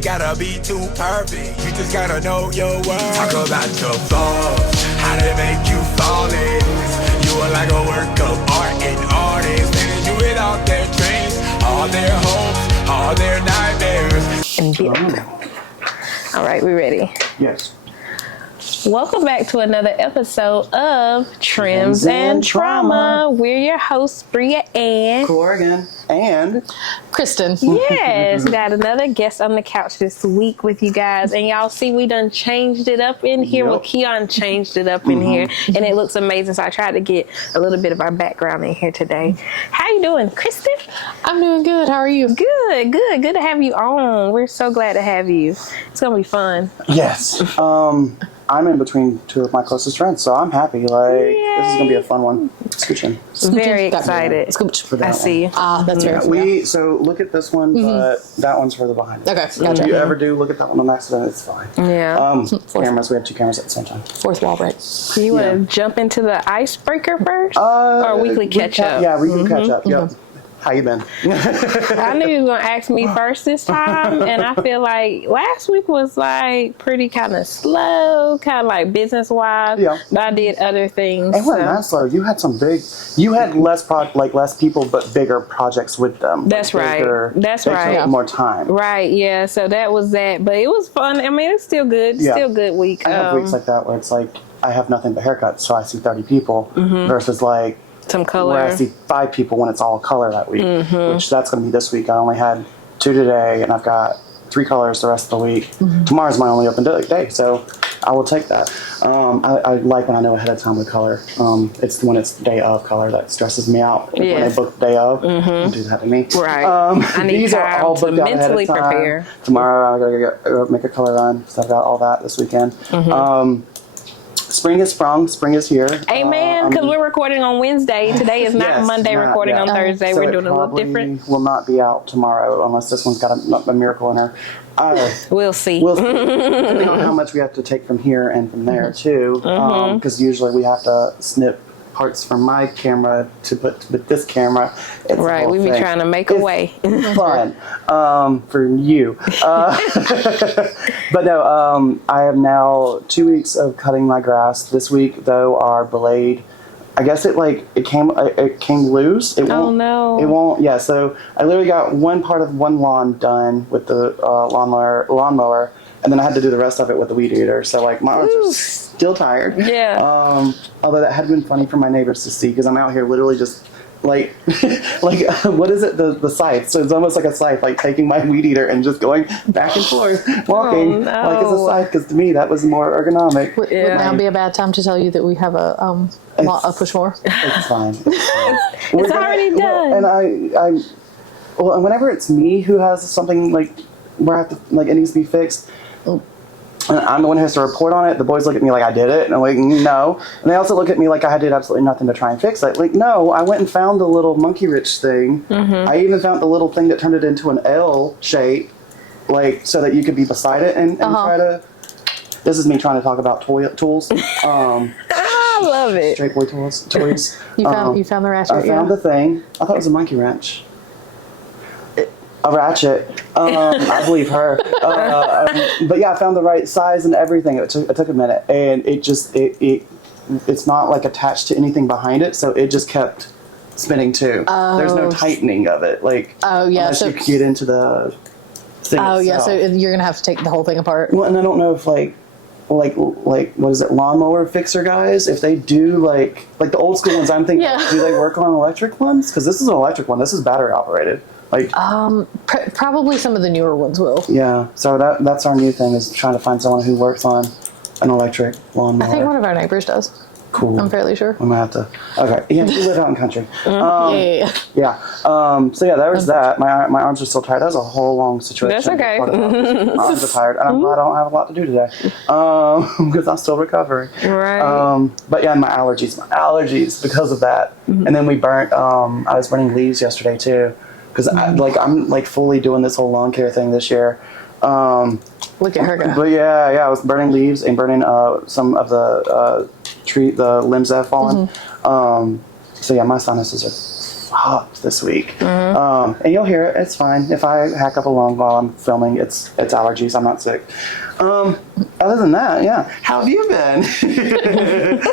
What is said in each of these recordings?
ain't gotta be too perfect. You just gotta know your worth. Talk about your flaws, how they make you flawless. You are like a work of art and artists. They do it off their dreams, all their hopes, all their nightmares. All right, we ready? Yes. Welcome back to another episode of Trims and Trauma. We're your hosts, Bria and Corrigan and Kristin. Yes, got another guest on the couch this week with you guys. And y'all see we done changed it up in here. Yep. Well, Keon changed it up in here. And it looks amazing. So I tried to get a little bit of our background in here today. How you doing, Kristin? I'm doing good. How are you? Good. Good to have you on. We're so glad to have you. It's going to be fun. yes. I'm in between two of my closest friends, so I'm happy. This is gonna be a fun one. Scooch in. Very excited. Scooch. For that I see you. That's Yeah, right. so look at this one, but that one's further behind. Okay, So gotcha. if you ever do look at that one on accident, it's fine. Yeah. Cameras. We have two cameras at the same time. Fourth wall break. You want to jump into the icebreaker first? Or weekly catch up? Yeah, weekly catch up. Yep. How you been? I knew you were going to ask me first this time, and I feel like last week was like pretty kind of slow, kind of like business-wise, but I did other things. It wasn't that slow. You had you had less people, but bigger projects with them. That's right. That's right. Took more time. Right, yeah, so that was that, but it was fun. I mean, it's still good. Yeah. Still good week. I have weeks like that where it's like, I have nothing but haircuts, so I see 30 people versus like, some color. Where I see 5 people when it's all color that week, which that's going to be this week. I only had 2 today, and I've got 3 colors the rest of the week. Tomorrow's my only open day, so I will take that. I like when I know ahead of time with color. It's when it's day of color that stresses me out. When they book the day of, don't do that to me. Right. I need these time are all to booked out ahead of mentally time. prepare. Tomorrow I'm going to make a color run, so I've got all that this weekend. Spring is sprung. Spring is here. Amen. Because we're recording on Wednesday. Today is not Monday. Recording on Thursday. So we're doing a little different. Will not be out tomorrow unless this one's got a miracle in her. We'll see. We'll see. Depending on how much we have to take from here and from there too, because usually we have to snip parts from my camera to put with this camera. It's right. We be trying to make a way. Fun for you. But no, I have now 2 weeks of cutting my grass. This week though, our blade, I guess it came loose. It won't, no. It won't. Yeah. So I literally got one part of one lawn done with the lawnmower, and then I had to do the rest of it with the weed eater. So like my arms are still tired. Yeah. Although that had been funny for my neighbors to see because I'm out here literally just like what is it, the scythe? So it's almost like a scythe, like taking my weed eater and just going back and forth, walking like it's a scythe. Because to me that was more ergonomic. Would now be a bad time to tell you that we have a push more? It's fine. It's already done. And and whenever it's me who has something like where I have to it needs to be fixed. And I'm the one who has to report on it. The boys look at me like I did it, and I'm like, no. And they also look at me like I did absolutely nothing to try and fix it. Like, no, I went and found the little monkey wrench thing. I even found the little thing that turned it into an L shape, like so that you could be beside it and try to. This is me trying to talk about tools. I love it. Straight boy toys. You found the ratchet. I found the thing. I thought it was a monkey wrench. A ratchet. I believe her. But yeah, I found the right size and everything. It took a minute, and it's not like attached to anything behind it, so it just kept spinning too. There's no tightening of it, unless you get into the thing itself. So you're gonna have to take the whole thing apart. Well, and I don't know if like what is it, lawnmower fixer guys, if they do like the old school ones, I'm thinking, do they work on electric ones? Because this is an electric one. This is battery operated. Probably some of the newer ones will. Yeah, so that's our new thing, is trying to find someone who works on an electric lawnmower. I think one of our neighbors does. Cool. I'm fairly sure. I'm gonna have to. Okay. Yeah, you live out in country. Yeah. So yeah, there was that. My arms are still tired. That was a whole long situation. That's okay. My arms are tired, and I'm glad I don't have a lot to do today, because I'm still recovering. Right. But yeah, my allergies because of that. And then we burnt. I was burning leaves yesterday too, because I'm fully doing this whole lawn care thing this year. Look at her go. But yeah, I was burning leaves and burning some of the the limbs that have fallen. So yeah, my sinuses are fucked this week. And you'll hear it. It's fine. If I hack up a lung while I'm filming, it's allergies. I'm not sick. Other than that, yeah. How have you been?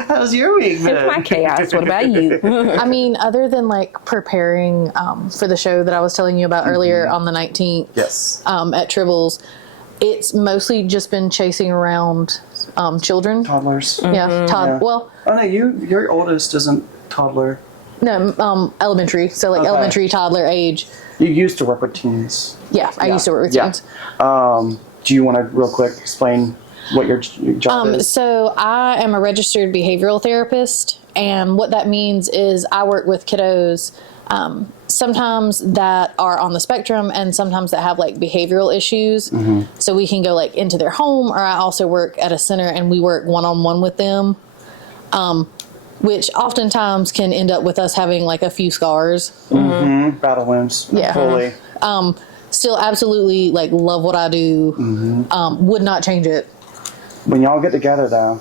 How's your week been? It's my chaos. What about you? I mean, other than like preparing for the show that I was telling you about earlier on the 19th, Yes. At Tribbles, it's mostly just been chasing around children. Toddlers. Yeah, Yeah. Well, Oh no, your oldest isn't toddler. no, elementary. So like Okay. elementary, toddler age. You used to work with teens. Yeah, I used to work with teens. Do you want to real quick explain what your job is? So I am a registered behavioral therapist, and what that means is I work with kiddos, sometimes that are on the spectrum and sometimes that have like behavioral issues. So we can go like into their home, or I also work at a center and we work one-on-one with them, which oftentimes can end up with us having like a few scars. Battle wounds. Yeah. Fully. Still absolutely like love what I do. Would not change it. When y'all get together, though,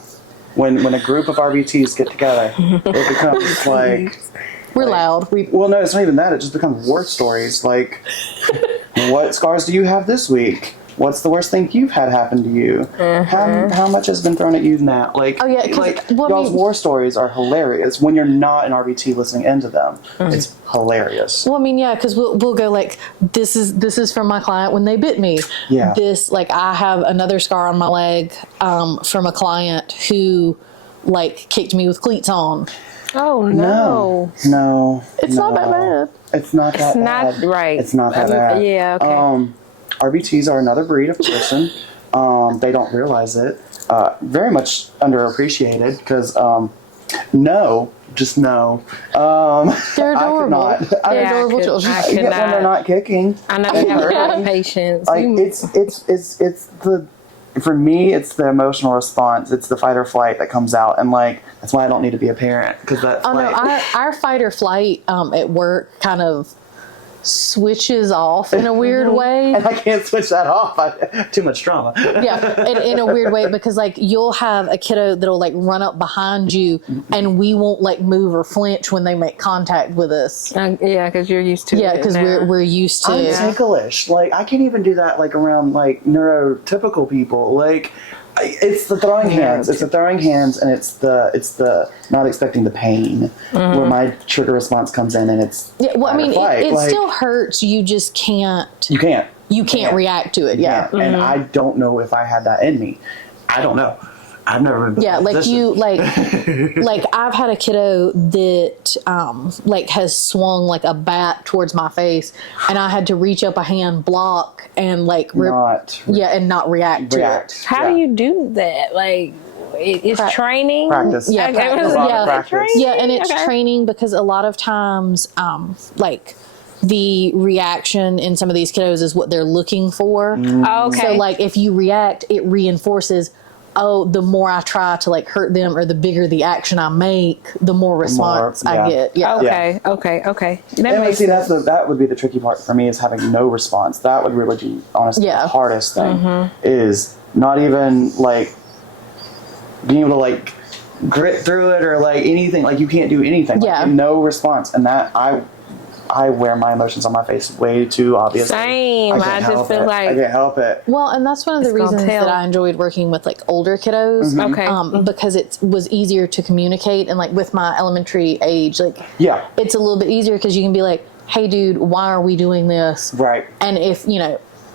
when a group of RBTs get together, it becomes like... We're loud. Well, no, it's not even that. It just becomes war stories. Like, what scars do you have this week? What's the worst thing you've had happen to you? How much has been thrown at you now? Like, Oh, yeah, 'cause, like well, I y'all's mean- war stories are hilarious when you're not an RBT listening into them. It's hilarious. Well, I mean, yeah, because we'll go like, this is from my client when they bit me. Yeah. This, like, I have another scar on my leg from a client who, like, kicked me with cleats on. Oh no. No. It's not that bad. It's not that bad. Not right. It's not that bad. Yeah, okay. RBTs are another breed of person. They don't realize it. Very much underappreciated because, no. They're adorable. I could not. They're Yeah, adorable I children. could I get when they're not kicking. I know you have a lot of patience. Like it's the, for me, it's the emotional response. It's the fight or flight that comes out, and like that's why I don't need to be a parent because that's Oh, no, our fight or flight at work kind of switches off in a weird way. and I can't switch that off. Too much trauma. Yeah, in a weird way, because like you'll have a kiddo that'll like run up behind you and we won't like move or flinch when they make contact with us. Yeah, because you're used to it. Yeah, because now. we're used to. I'm ticklish. Like I can't even do that like around like neurotypical people. Like it's the throwing hands. It's the throwing hands, and it's the not expecting the pain where my trigger response comes in, and it's Yeah, well, I mean, fight. it Like, still hurts. You just can't. you can't. You can't react to it. Yeah. Yeah. And I don't know if I had that in me. I don't know. I've never been. Yeah, like you, like I've had a kiddo that like has swung like a bat towards my face, and I had to reach up a hand, block, and like and not react to it. How do you do that? Like, it's training? Practice. Yeah, Okay, practice. yeah. Practice. Yeah, and it's Okay. training because a lot of times, like the reaction in some of these kiddos is what they're looking for. Oh, okay. So like if you react, it reinforces. Oh, the more I try to like hurt them, or the bigger the action I make, the more response I get. Yeah. Okay. That And makes see, sense. that would be the tricky part for me is having no response. That would really be honestly the hardest thing is not even like being able to like grit through it or like anything. Like you can't do anything. Yeah. Like, no response, and that I wear my emotions on my face way too obviously. Same. can't I just help feel it. like- I can't help it. Well, and that's one of the It's gonna reasons tell. that I enjoyed working with like older kiddos. Okay. Because it was easier to communicate, and like with my elementary age, like Yeah. it's a little bit easier because you can be like, "Hey, dude, why are we doing this?" Right. And if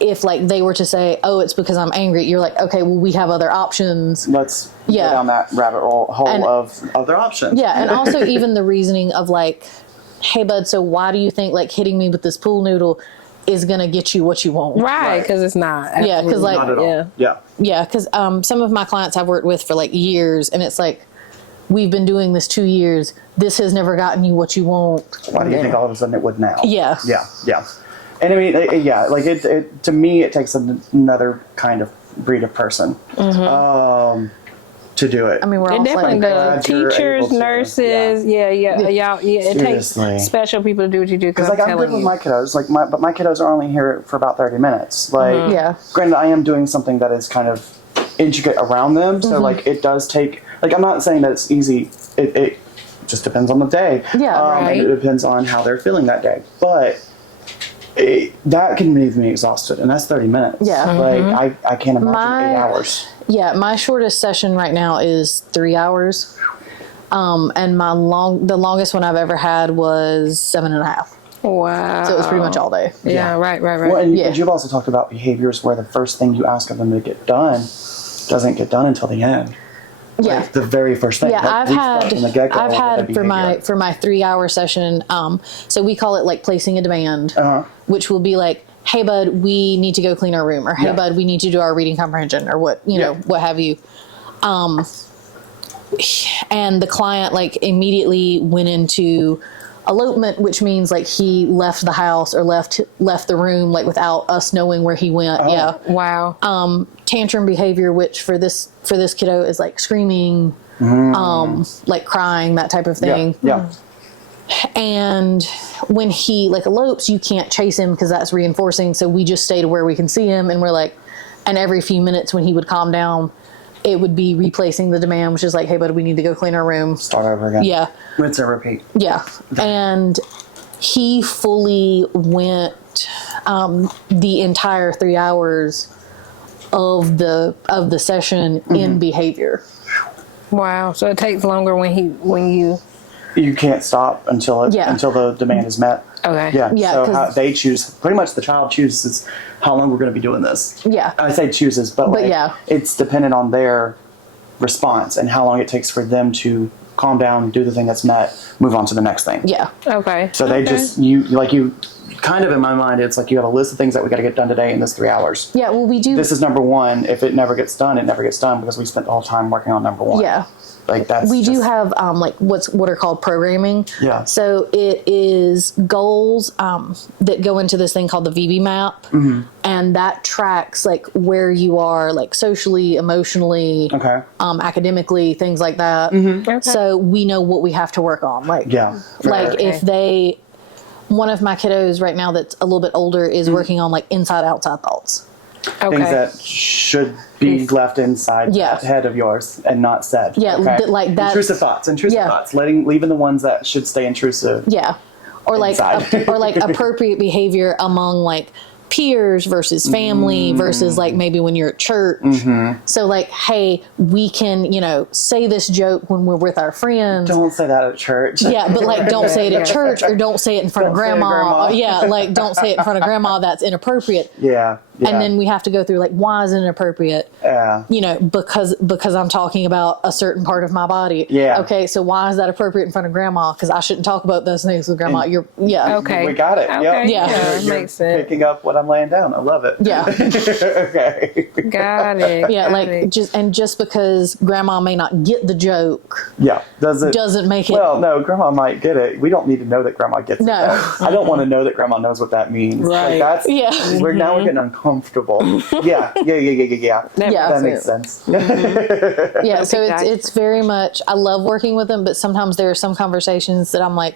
if like they were to say, "Oh, it's because I'm angry," you're like, "Okay, well, we have other options." Let's Yeah. go down that rabbit hole And- of other options. Yeah, and also even the reasoning of like, "Hey, bud, so why do you think like hitting me with this pool noodle is gonna get you what you want?" Right, because it's not. Yeah, because like Not at all. Yeah. Yeah. yeah, because some of my clients I've worked with for like years, and it's like, we've been doing this 2 years. This has never gotten you what you want. Why do you think all of a sudden it would now? Yeah. Yeah, yeah. And I mean, like it to me, it takes another kind of breed of person to do it. I mean, we're It all definitely like, does. glad you're Teachers, able to, nurses, y'all. It Seriously. takes special people to do what you do. Because Because like I'm I'm good telling with you. my kiddos, but my kiddos are only here for about 30 minutes. Like, Yeah. granted, I am doing something that is kind of intricate around them, so like it does take. Like, I'm not saying that it's easy. It just depends on the day. Yeah, right. And it depends on how they're feeling that day. But that can leave me exhausted, and that's 30 minutes. Yeah. Like, I can't imagine 8 hours. Yeah, my shortest session right now is 3 hours. And the longest one I've ever had was 7.5. Wow. So it was pretty much all day. Yeah, right. Well, and you've also talked about behaviors where the first thing you ask of them to get done doesn't get done until the end. Yeah. Like the very first thing. Yeah, like I've we start from the get-go had with a for behavior. my 3 hour session. So we call it like placing a demand, which will be like, hey bud, we need to go clean our room, or hey bud, we need to do our reading comprehension, or what know, what have you. And the client like immediately went into elopement, which means like he left the house or left the room like without us knowing where he went. Yeah. Wow. Tantrum behavior, which for this kiddo is like screaming, like crying, that type of thing. Yeah. And when he like elopes, you can't chase him because that's reinforcing. So we just stay to where we can see him, and we're like, and every few minutes when he would calm down, it would be replacing the demand, which is like, hey, bud, we need to go clean our room. Start over again. Yeah. Rinse and repeat. Yeah. And he fully went the entire 3 hours of the session in behavior. Wow. So it takes longer when You can't stop until the demand is met. Okay. Yeah. Yeah, So 'cause- how they choose, pretty much the child chooses how long we're going to be doing this. Yeah. I say chooses, but like, yeah. it's dependent on their response and how long it takes for them to calm down, do the thing that's met, move on to the next thing. Yeah. Okay. So they just, you kind of in my mind, it's like you have a list of things that we got to get done today in this 3 hours. Yeah. Well, we do. This is number one. If it never gets done, it never gets done because we spent the whole time working on number one. Yeah. Like that's We do just- have like what are called programming. Yeah. So it is goals that go into this thing called the VB map, and that tracks like where you are, like socially, emotionally, Okay. academically, things like that. Okay. So we know what we have to work on. Like Yeah. like Okay. one of my kiddos right now that's a little bit older is working on like inside outside thoughts. Okay. Things that should be left inside Yeah. that head of yours and not said. Yeah, like that. Intrusive thoughts. Yeah. Thoughts. Leaving the ones that should stay intrusive. Yeah. Or like Inside. or like appropriate behavior among like peers versus family versus like maybe when you're at church. So like, hey, we can, say this joke when we're with our friends. Don't say that at church. Yeah, but like don't say it at church, or don't say it in front of Don't say it to grandma. grandma. Yeah, like don't say it in front of grandma, that's inappropriate. Yeah. And then we have to go through like, why is it inappropriate? Yeah. Because I'm talking about a certain part of my body. Yeah. Okay, so why is that appropriate in front of grandma? Because I shouldn't talk about those things with grandma. Okay. We got it. Okay. Yep. Yeah. You're Makes sense. picking up what I'm laying down. I love it. Yeah. Okay. Got it. Yeah, got like it. just because grandma may not get the joke Yeah. doesn't make it. Well, no, grandma might get it. We don't need to know that grandma gets No. it. though. I don't want to know that grandma knows what that means. Right. Like that's, Yeah. we're getting uncomfortable. Yeah. Yeah. That makes sense. Yeah, so Exactly. it's very much, I love working with them, but sometimes there are some conversations that I'm like,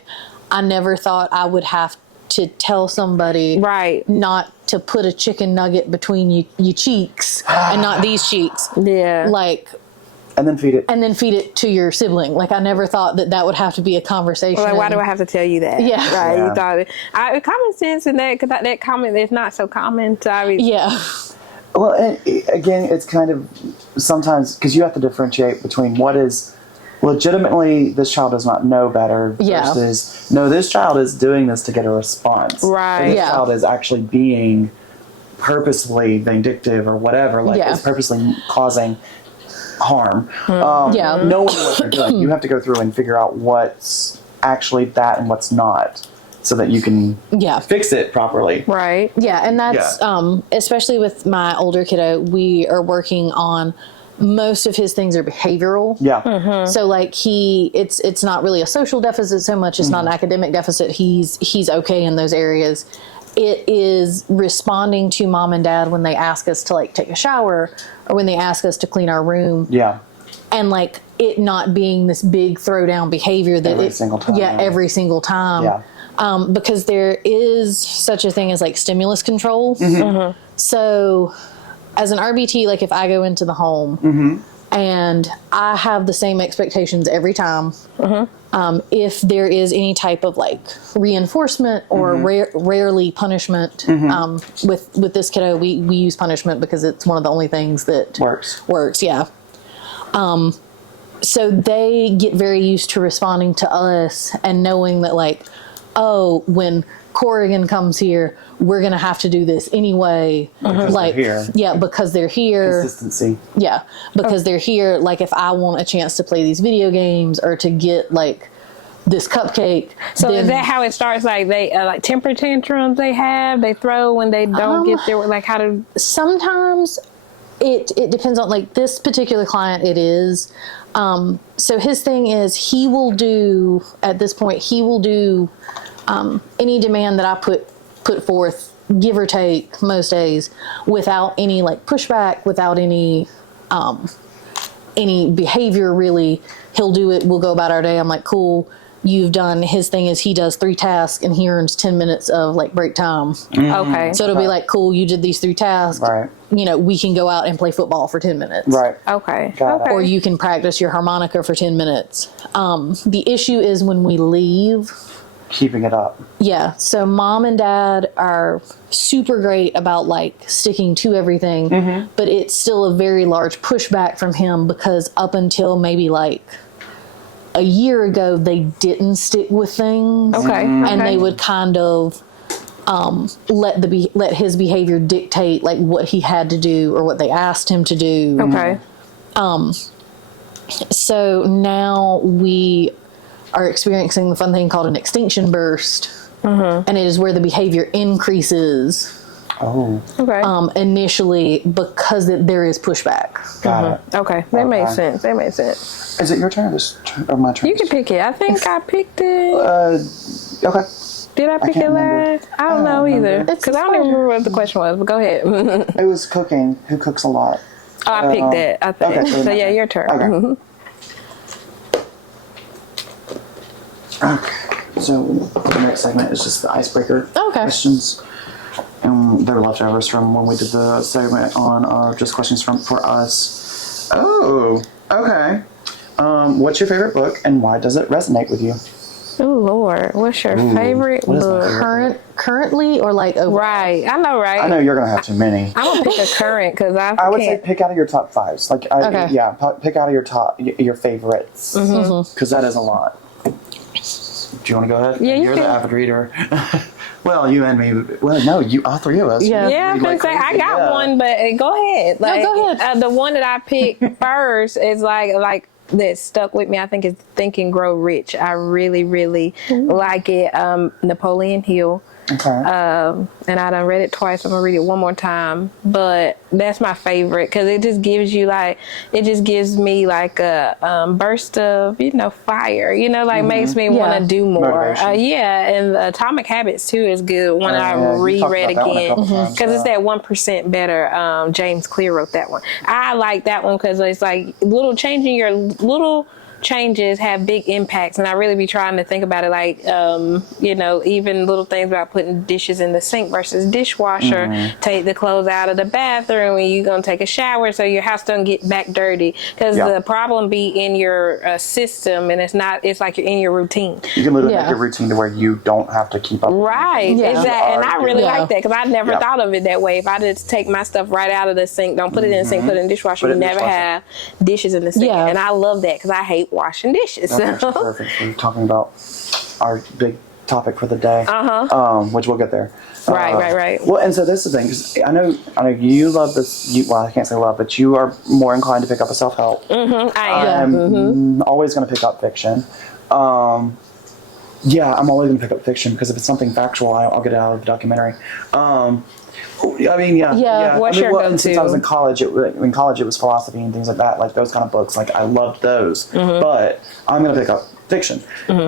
I never thought I would have to tell somebody Right. not to put a chicken nugget between your cheeks and not these cheeks. Yeah. Like, And then feed it. and then feed it to your sibling. Like, I never thought that would have to be a conversation. Like, why do I have to tell you that? Yeah. Right. Yeah. You thought common sense in that, because that comment is not so common. So I mean, Yeah. Well, and again, it's kind of sometimes because you have to differentiate between what is legitimately this child does not know better Yeah. versus no, this child is doing this to get a response. Right. Or this Yeah. child is actually being purposefully vindictive or whatever, like Yeah. is purposely causing harm. Yeah. Knowing what they're doing, you have to go through and figure out what's actually that and what's not, so that you can Yeah. fix it properly. right. Yeah, and that's especially with my older kiddo, we are working on most of his things are behavioral. Yeah. So like it's not really a social deficit so much, it's not an academic deficit. He's okay in those areas. It is responding to mom and dad when they ask us to like take a shower or when they ask us to clean our room, Yeah. and like it not being this big throwdown behavior that Every single time. Yeah, every single time. Yeah. Because there is such a thing as like stimulus control. So as an RBT, like if I go into the home And I have the same expectations every time. If there is any type of like reinforcement or rarely punishment, with this kiddo, we use punishment because it's one of the only things that works. Yeah. So they get very used to responding to us and knowing that like, oh, when Corrigan comes here, we're going to have to do this anyway. Because like, they're here. Yeah, because they're here. Consistency. Yeah, because they're here. Like if I want a chance to play these video games or to get like this cupcake. So is that how it starts? Like they like temper tantrums they throw when they don't get their, like how to... Sometimes it depends on like this particular client it is. So his thing is he will do any demand that I put forth, give or take most days, without any like pushback, without any behavior really. He'll do it. We'll go about our day. I'm like, cool. You've done. His thing is he does 3 tasks and he earns 10 minutes of like break time. Okay. So it'll be like, cool. You did these 3 tasks. Right. You know, we can go out and play football for 10 minutes. Right. Okay. Got it. Or you can practice your harmonica for 10 minutes. The issue is when we leave. Keeping it up. Yeah. So mom and dad are super great about like sticking to everything, but it's still a very large pushback from him because up until maybe like a year ago, they didn't stick with things. Okay. And they would kind of let his behavior dictate like what he had to do or what they asked him to do. Okay. So now we are experiencing the fun thing called an extinction burst. And it is where the behavior increases. Oh. Okay. Initially because there is pushback. Got it. Okay. That makes sense. That makes sense. Is it your turn or my turn? You can pick it. I think I picked it. Okay. Did I pick it last? I don't know either. It's Because I don't even remember what the question was, but go ahead. It was cooking. Who cooks a lot? Oh, I picked that, I think. Okay, So yeah, your turn. Okay. Okay. So the next segment is just the icebreaker questions. And they were leftovers from when we did the segment on just questions for us. Oh, okay. What's your favorite book and why does it resonate with you? Oh Lord, what's your favorite what is my book? favorite Currently or like over? Right, I know, right? I know you're gonna have too many. I'm gonna pick a current because I would say pick out of your top 5s. Like, pick out of your favorites because that is a lot. Do you want to go ahead? Yeah, you're the avid reader. Well, you and me. Well, no, all 3 of us. Yeah, I was gonna say I got one, but go ahead. Like, no, go ahead. The one that I picked first is like that stuck with me. I think is Think and Grow Rich. I really, really like it. Napoleon Hill. Okay. And I done read it twice. I'm gonna read it one more time, but that's my favorite because it just gives you me like a burst of fire. Makes me want to do more. And Atomic Habits too is good. When I reread again because it's that 1% better. James Clear wrote that one. I like that one because it's like little changes have big impacts, and I really be trying to think about it like even little things about putting dishes in the sink versus dishwasher, take the clothes out of the bathroom when you're gonna take a shower so your house don't get back dirty because the problem be in your system, and it's like you're in your routine. You can literally make your routine to where you don't have to keep up exactly. And I really like that because I never thought of it that way. If I just take my stuff right out of the sink, don't put it in the sink, put it in the dishwasher, you never have dishes in the sink. And I love that because I hate washing dishes. That's perfect. We're talking about our big topic for the day, which we'll get there. Right. Well, and so this is the thing, because I know you love this. I can't say love, but you are more inclined to pick up a self-help. I am. I'm always going to pick up fiction. I'm always going to pick up fiction because if it's something factual, I'll get it out of the documentary. What's your go-to? Since I was in college, it was philosophy and things like that, like those kind of books. Like I loved those, but I'm gonna pick up fiction.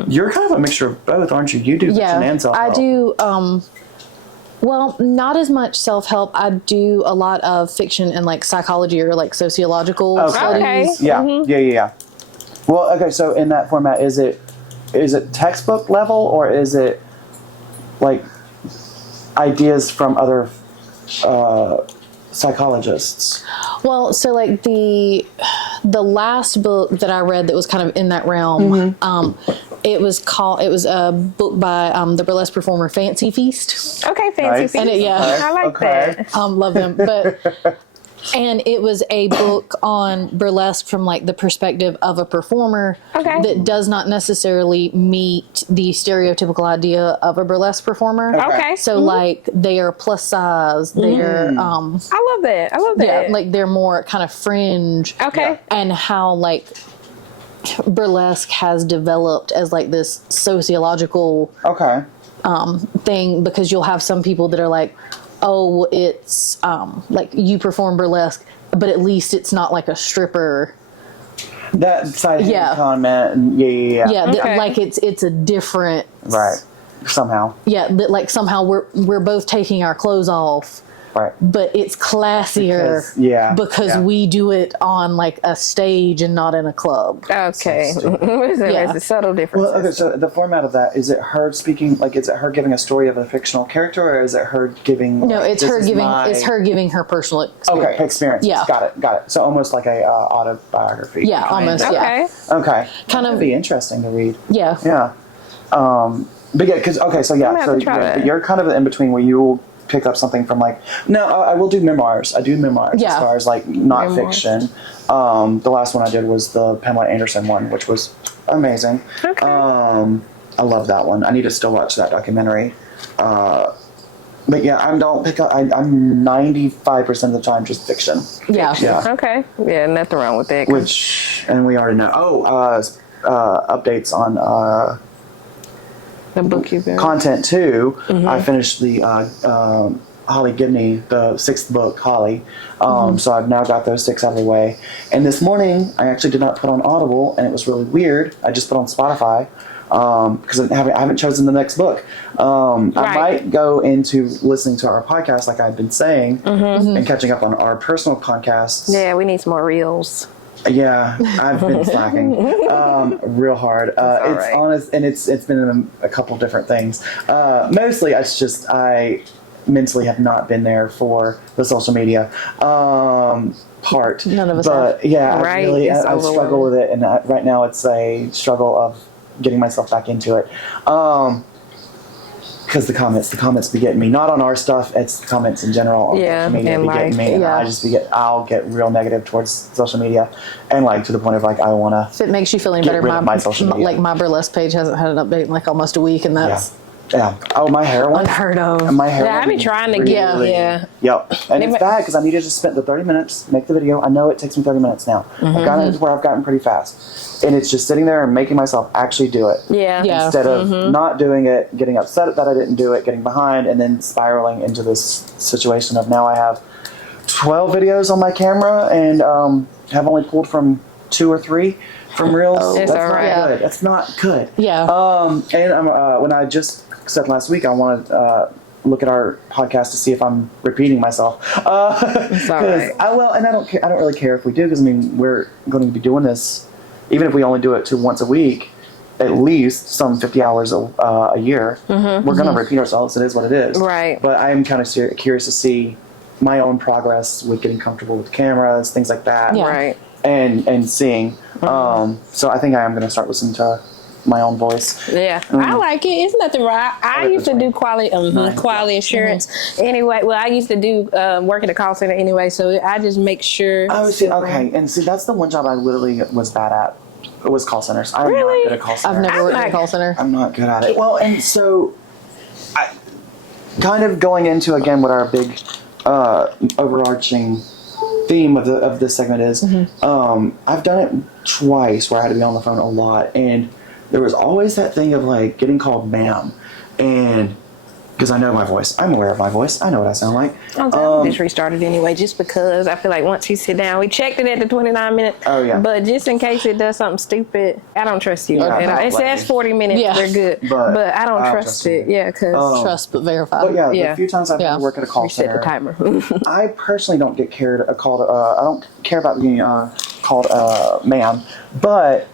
You're kind of a mixture of both, aren't you? You do fiction and self-help. I do. Well, not as much self-help. I do a lot of fiction and like psychology or like sociological studies. Yeah. Well, okay. So in that format, is it textbook level or is it like ideas from other psychologists? Well, so like the last book that I read that was kind of in that realm, it was a book by the burlesque performer Fancy Feast. Okay, Fancy Nice. Feast. And I like that. Love them, but and it was a book on burlesque from like the perspective of a performer that does not necessarily meet the stereotypical idea of a burlesque performer. Okay. So like they are plus size, they're I love that. I love that. yeah, like they're more kind of fringe. Okay. And how like burlesque has developed as like this sociological Okay. thing, because you'll have some people that are like, oh, it's like you perform burlesque, but at least it's not like a stripper. That side Yeah. comment. And yeah. Yeah, that, Okay. like it's a different. Right. Somehow. Yeah, that like somehow we're both taking our clothes off, Right. but it's classier because we do it on like a stage and not in a club. Okay. So There's a subtle difference. Well, okay, so the format of that, is it her speaking, like, is it her giving a story of a fictional character, or is it her giving... No, like, it's this her is giving my- it's her giving her personal experience. Okay, experience. Yeah. Got it. So almost like a autobiography. Yeah, kind almost. of. Yeah. Okay. Kind That'd of- be interesting to read. Yeah. Yeah. But yeah, because, okay, so yeah, I'm gonna so have to try that. you're kind of in between where you will pick up something from like, no, I will do memoirs. I do memoirs Yeah. as far as like not Memoirs. fiction. The last one I did was the Pamela Anderson one, which was amazing. Okay. I love that one. I need to still watch that documentary. But yeah, I'm 95% of the time just fiction. Yeah. Yeah. Okay. Yeah, nothing wrong with that. Which, and we already know. Updates on the book you've been content too. I finished the Holly Gibney, the 6th book, Holly. So I've now got those 6 out of the way. And this morning, I actually did not put on Audible, and it was really weird. I just put on Spotify because I haven't chosen the next book. I might go into listening to our podcast, like I've been saying, and catching up on our personal podcasts. Yeah, we need some more reels. Yeah, I've been slacking real hard. It's right. honest, and it's been in a couple different things. Mostly, it's just I mentally have not been there for the social media part. None of us but yeah, Right, I really it's I struggle with it, and right now it's a struggle of getting myself back into it. Because the comments be getting me. Not on our stuff, it's the comments in general on Yeah, social media and be getting me. And yeah. I'll get real negative towards social media. And like to the point of like, I want to. If it makes you feel any Get better, rid of my social media. like my burlesque page hasn't had an update in like almost a week, and that's Yeah. Oh, my hair one? unheard of. My hair Yeah, one I've been trying to get- really- yeah. Yep. And it's Anyway- bad because I need to just spend the 30 minutes, make the video. I know it takes me 30 minutes now. I've gotten it to where I've gotten pretty fast. And it's just sitting there and making myself actually do it. Yeah. Yeah. Instead of not doing it, getting upset that I didn't do it, getting behind, and then spiraling into this situation of now I have 12 videos on my camera and have only pulled from 2 or 3 from Reels. It's That's all not right. good. That's not good. Yeah. And when I just said last week, I want to look at our podcast to see if I'm repeating myself. It's all right. I don't care. I don't really care if we do, because I mean we're going to be doing this, even if we only do it once a week, at least some 50 hours a year. We're going to repeat ourselves. It is what it is. Right. But I am kind of curious to see my own progress with getting comfortable with cameras, things like that. Yeah. Right. And seeing. So I think I am going to start listening to my own voice. Yeah, I like it. It's nothing wrong. I used to do quality assurance anyway. Well, I used to do work at a call center anyway, so I just make sure. Oh, see, okay, and see, that's the one job I literally was bad at. It was call centers. I'm Really? not good at call centers. I've never worked in a like- call center. I'm not good at it. Well, and so, I kind of going into again what our big overarching theme of this segment is. I've done it twice where I had to be on the phone a lot, and there was always that thing of like getting called ma'am, and because I know my voice, I'm aware of my voice, I know what I sound like. I just restarted anyway, just because I feel like once you sit down, we checked it at the 29 minutes. Oh, yeah. But just in case it does something stupid, I don't trust you. Yeah, And I it don't says blame 40 minutes, Yeah. we're good. But I don't trust it. you. Yeah, because Trust but verify. But yeah, Yeah. the few times I've had to work at a call reset center, the timer. I personally don't get called. I don't care about being called ma'am, but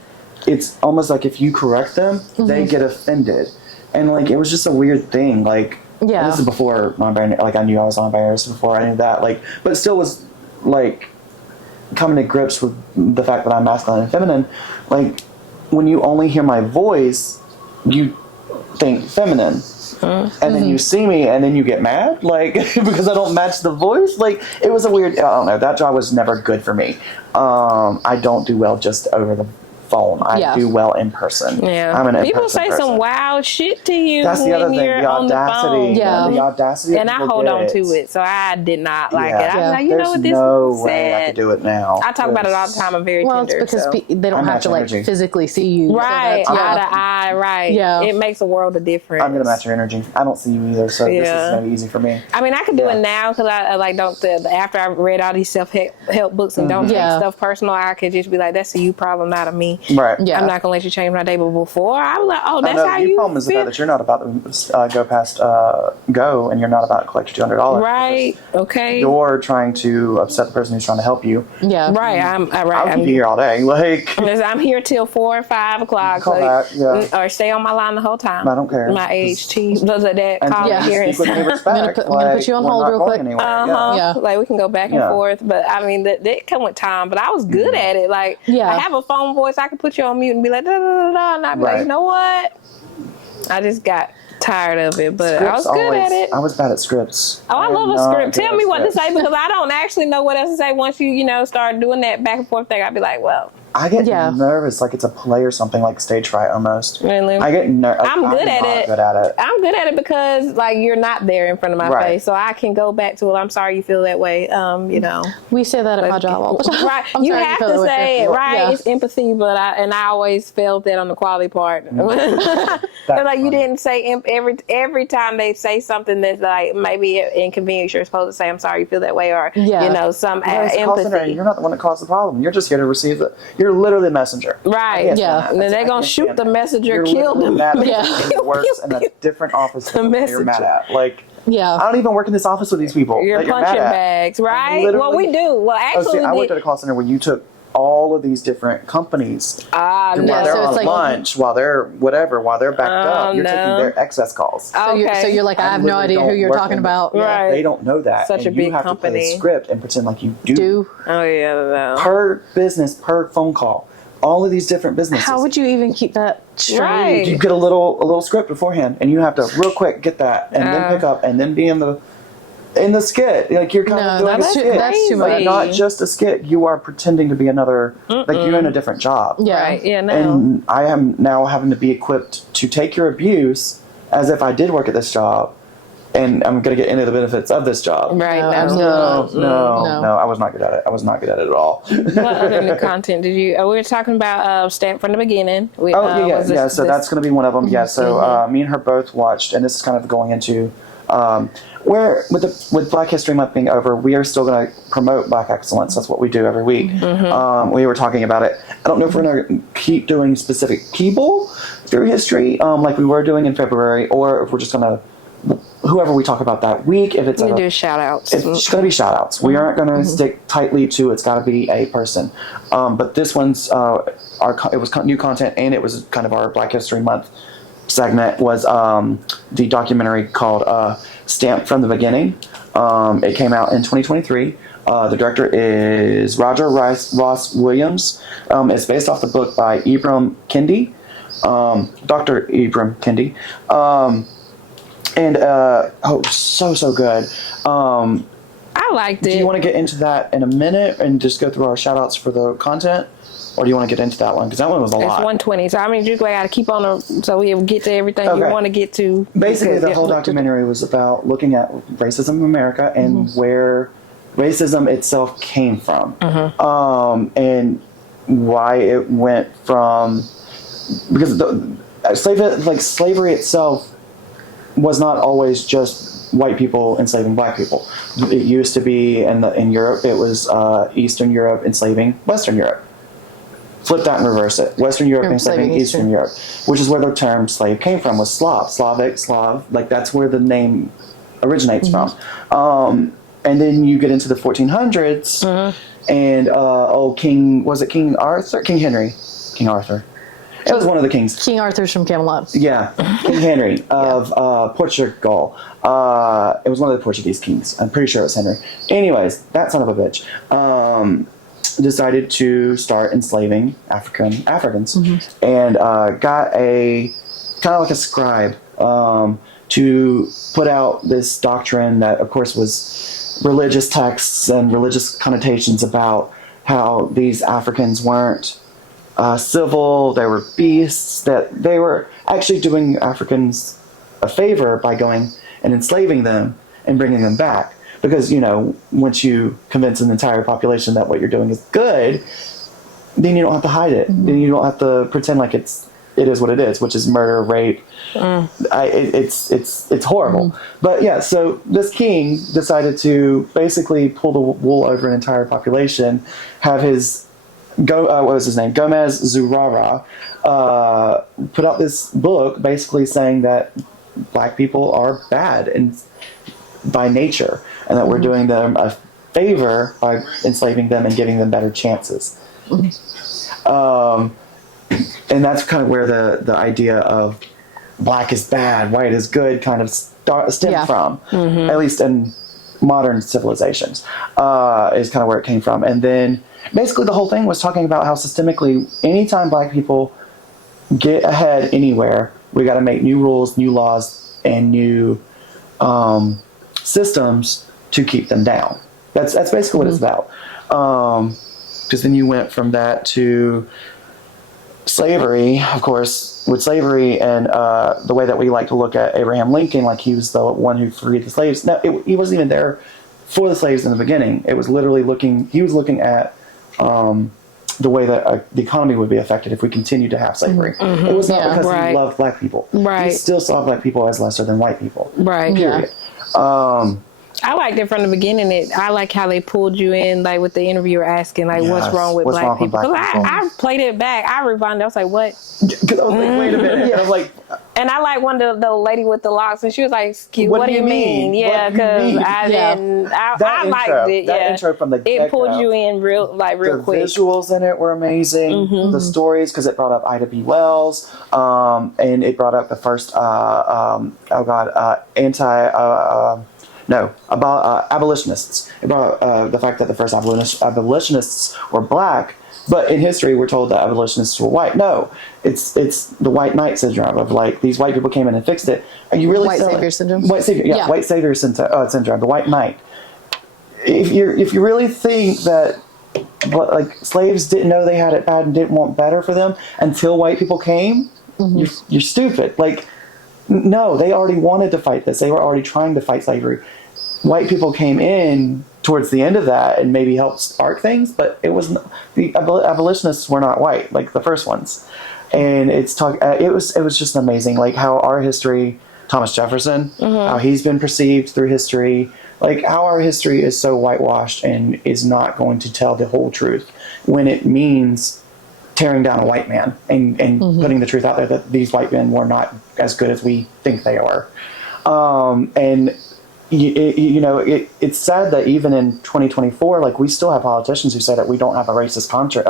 it's almost like if you correct them, they get offended, and like it was just a weird thing. Like, Yeah. this is before like I knew I was on virus before I knew that. Like, but it still was like coming to grips with the fact that I'm masculine and feminine, like when you only hear my voice, you think feminine. And then you see me and then you get mad, like, because I don't match the voice. Like, it was a weird, I don't know, that job was never good for me. I don't do well just over the phone. I do well in person. Yeah. I'm an People in-person say person. some wild shit to you That's the other when thing, you're the on the audacity. phone. Yeah. The audacity And I people hold on get. to it, so I did not like it. Yeah. I'm like, you know what this no said? way I could do it now. I talk about it all the time. I'm very Well, it's tender. because so. they don't I have match to like energy. physically see you. So Right, that's- eye to eye, right. Yeah. It makes a world of difference. I'm going to match your energy. I don't see you either, so this is Yeah. going to be easy for me. I mean, I could do Yeah. it now because I like don't. After I read all these self-help books and don't take Yeah. stuff personal, I could just be like, "That's a you problem, not a me." Right. Yeah. I'm not gonna let you change my day. But before, I was like, "Oh, I that's know how the you problem is the feel." fact that you're not about to go past go, and you're not about to collect your $200. Right. Okay. You're trying to upset the person who's trying to help you. Yeah. Right. I'll keep you here all day. Like, I'm here till 4 or 5 o'clock. Call back, yeah. Or stay on my line the whole time. I don't care. My AHT. Those are that and call Yeah. me here and speak with me stuff. respect. I'm gonna put you on we're hold not real going quick. anywhere. Uh-huh. Yeah. Like we can go back and Yeah. forth, but I mean that come with time. But I was good at it. Like Yeah. I have a phone voice. I can put you on mute and be like da da da da, and I'd be like, Right. you know what? I just got tired of it, but I was Scripts good at it. I was bad at scripts. Oh, I am love a not script. good Tell at me what to scripts. say because I don't actually know what else to say. Once you start doing that back and forth thing, I'd be like, well, I get Yeah. nervous like it's a play or something, like stage fright almost. Really? I get nervous. I'm good at it. Good at it. I'm good at it because like you're not there in front of my Right. face, so I can go back to, well, I'm sorry you feel that way. We say that at my job all the time. Right, I'm you sorry have feel to that way. say it, right? Yeah. It's empathy, but I always felt that on the quality part. They're like, you didn't say every time they say something that's like maybe inconvenient, you're supposed to say, I'm sorry you feel that way, or Yeah. some It's a call center, empathy. you're not the one that caused the problem. You're just here to receive it. You're literally the messenger. Right. Yes, Yeah. And then they're gonna shoot the messenger, kill them. Yeah. It works in a different office than the you're mad messenger. at. Like, Yeah. I don't even work in this office with these people. Your that you're punching mad at. bags, right? literally- Well, we do. Well, actually, I worked at a call center where you took all of these different companies no. while they're so it's on like- lunch, while they're backed up. You're taking no. their excess calls. So you're like, I have no idea who you're talking about. Right. They don't know that. Such and a big you have to play company. a script and pretend like you do. Do. Oh yeah, no. Per business, per phone call. All of these different businesses. How would you even keep that straight? Right. You get a little script beforehand, and you have to real quick get that, and then pick up, and then be in the skit. Like you're kind No, of doing that's a too- skit. that's too Like, much. not just a skit. You are pretending to be another. Like you're in a different job. Yeah. Right. Yeah. No. And I am now having to be equipped to take your abuse as if I did work at this job, and I'm going to get any of the benefits of this job. Right. No, No. absolutely not. No, I was not good at it. I was not good at it at all. What other new content did you? We were talking about Stamp from the beginning. So that's going to be one of them. Yeah. So me and her both watched, and this is kind of going into where with Black History Month being over, we are still going to promote Black excellence. That's what we do every week. We were talking about it. I don't know if we're going to keep doing specific people through history, like we were doing in February, or if we're just going to whoever we talk about that week. If it's We do shout outs. it's just going to be shout outs. We aren't going to stick tightly to it's got to be a person. But this one's it was new content, and it was kind of our Black History Month segment was the documentary called Stamp from the Beginning. It came out in 2023. The director is Roger Ross Williams. It's based off the book by Ibram Kendi, Dr. Ibram Kendi. So good. I liked Do it. you want to get into that in a minute and just go through our shout outs for the content? Or do you want to get into that one? Because that one was a It's lot. 120. So I mean, you got to keep on so we get to everything you Okay. want to get to. Basically, the Yeah. whole documentary was about looking at racism in America and where racism itself came from. And why it went from... Because slavery itself was not always just white people enslaving black people. It used to be in Europe, it was Eastern Europe enslaving Western Europe. Flip that and reverse it. Western Europe enslaving Eastern Europe, which is where the term slave came from, was Slav. Slav, like that's where the name originates from. And then you get into the 1400s, and King Arthur? King Henry. King Arthur. It was one of the kings. King Arthur's from Camelot. Yeah, King Henry of Portugal. It was one of the Portuguese kings. I'm pretty sure it was Henry. Anyways, that son of a bitch. decided to start enslaving Africans, and got a kind of like a scribe to put out this doctrine that, of course, was religious texts and religious connotations about how these Africans weren't civil, they were beasts, that they were actually doing Africans a favor by going and enslaving them and bringing them back. Because, once you convince an entire population that what you're doing is good, then you don't have to hide it. Then you don't have to pretend like it is what it is, which is murder, rape. It's horrible. But yeah, so this king decided to basically pull the wool over an entire population, have his what was his name? Gomez Zurara put out this book basically saying that black people are bad and by nature, and that we're doing them a favor by enslaving them and giving them better chances. And that's kind of where the idea of black is bad, white is good kind of stemmed from, at least in modern civilizations, is kind of where it came from. And then basically the whole thing was talking about how systemically, anytime black people get ahead anywhere, we got to make new rules, new laws, and new systems to keep them down. That's basically what it's about. Because then you went from that to slavery, of course, with slavery and the way that we like to look at Abraham Lincoln, like he was the one who freed the slaves. No, he wasn't even there for the slaves in the beginning. It was literally he was looking at the way that the economy would be affected if we continued to have slavery. It was not because he loved black people. He still saw black people as lesser than white people. Period. I liked it from the beginning. I like how they pulled you in, like with the interviewer asking, like, what's wrong with black people? Because I played it back. I rewinded. I was like, what? Because I was like, wait a minute. And I was like, and I like one of the lady with the locks, and she was like, what do you mean? Yeah, because I didn't. I liked it. That intro from the it pulled you in real quick. The visuals in it were amazing. The stories, because it brought up Ida B. Wells, and it brought up the first abolitionists. It brought up the fact that the first abolitionists were black, but in history we're told that abolitionists were white. No, it's the white knight syndrome of like these white people came in and fixed it. Are you really white savior syndrome? White savior, white savior syndrome. The white knight. If you really think that like slaves didn't know they had it bad and didn't want better for them until white people came, you're stupid. Like, no, they already wanted to fight this. They were already trying to fight slavery. White people came in towards the end of that and maybe helped spark things, but it was the abolitionists were not white, like the first ones. And it was just amazing, like how our history, Thomas Jefferson, how he's been perceived through history, like how our history is so whitewashed and is not going to tell the whole truth when it means tearing down a white man and putting the truth out there that these white men were not as good as we think they are. And it's sad that even in 2024, like we still have politicians who say that we don't have a racist country,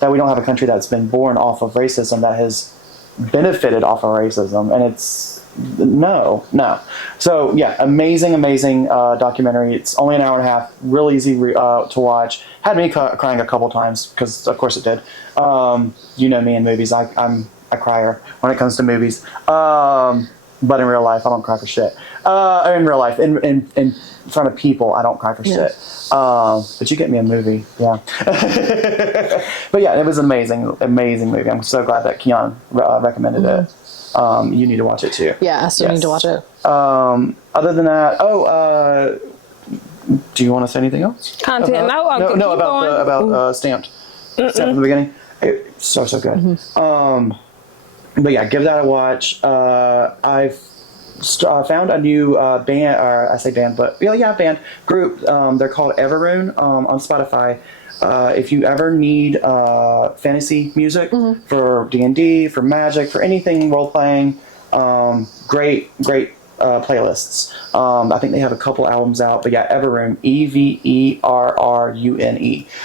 that we don't have a country that's been born off of racism, that has benefited off of racism. And it's no. So yeah, amazing documentary. It's only an hour and a half, real easy to watch. Had me crying a couple times because of course it did. You know me in movies, I'm a crier when it comes to movies. But in real life, I don't cry for shit. In real life, in front of people, I don't cry for shit. But you get me a movie, yeah. But yeah, it was an amazing movie. I'm so glad that Keon recommended it. You need to watch it too. Yeah, I still need to watch it. Other than that, do you want to say anything else? Content? No, about Stamped. Stamped in the beginning. It's so good. But yeah, give that a watch. I've found a new band, or I say band, but band group. They're called Everroon on Spotify. If you ever need fantasy music for D&D, for Magic, for anything role playing, great playlists. I think they have a couple albums out, but yeah, Everroon,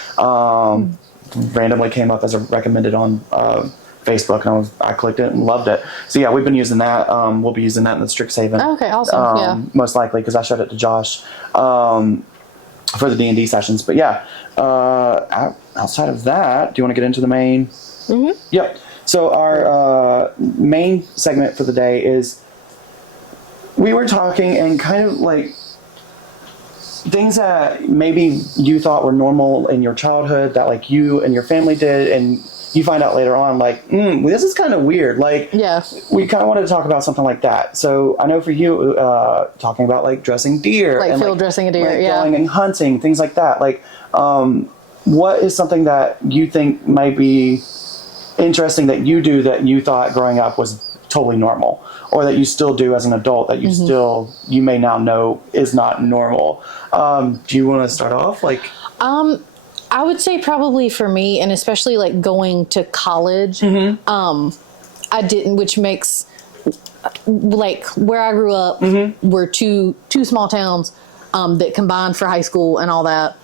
Everrune. Randomly came up as a recommended on Facebook, and I clicked it and loved it. So yeah, we've been using that. We'll be using that in the Strixhaven. Okay, awesome. Most likely because I showed it to Josh. for the D&D sessions. But yeah, outside of that, do you want to get into the main? Mm-hmm. Yep. So our main segment for the day is, we were talking and kind of like things that maybe you thought were normal in your childhood that like you and your family did, and you find out later on like, this is kind of weird. Like, we kind of wanted to talk about something like that. So I know for you, talking about like dressing deer, like and field dressing a deer, like going and hunting, things like that. Like, what is something that you think might be interesting that you do that you thought growing up was totally normal, or that you still do as an adult that you may now know is not normal? Do you want to start off? Like, I would say probably for me, and especially like going to college, I didn't, which makes like where I grew up were two small towns that combined for high school and all that.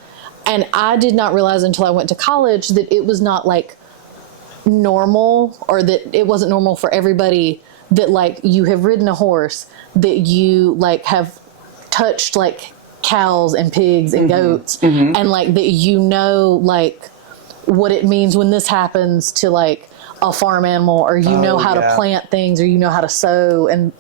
And I did not realize until I went to college that it was not like normal, or that it wasn't normal for everybody, that like you have ridden a horse, that you like have touched like cows and pigs and goats, and like that like what it means when this happens to like a farm animal, or you know how to plant things, or you know how to sew, and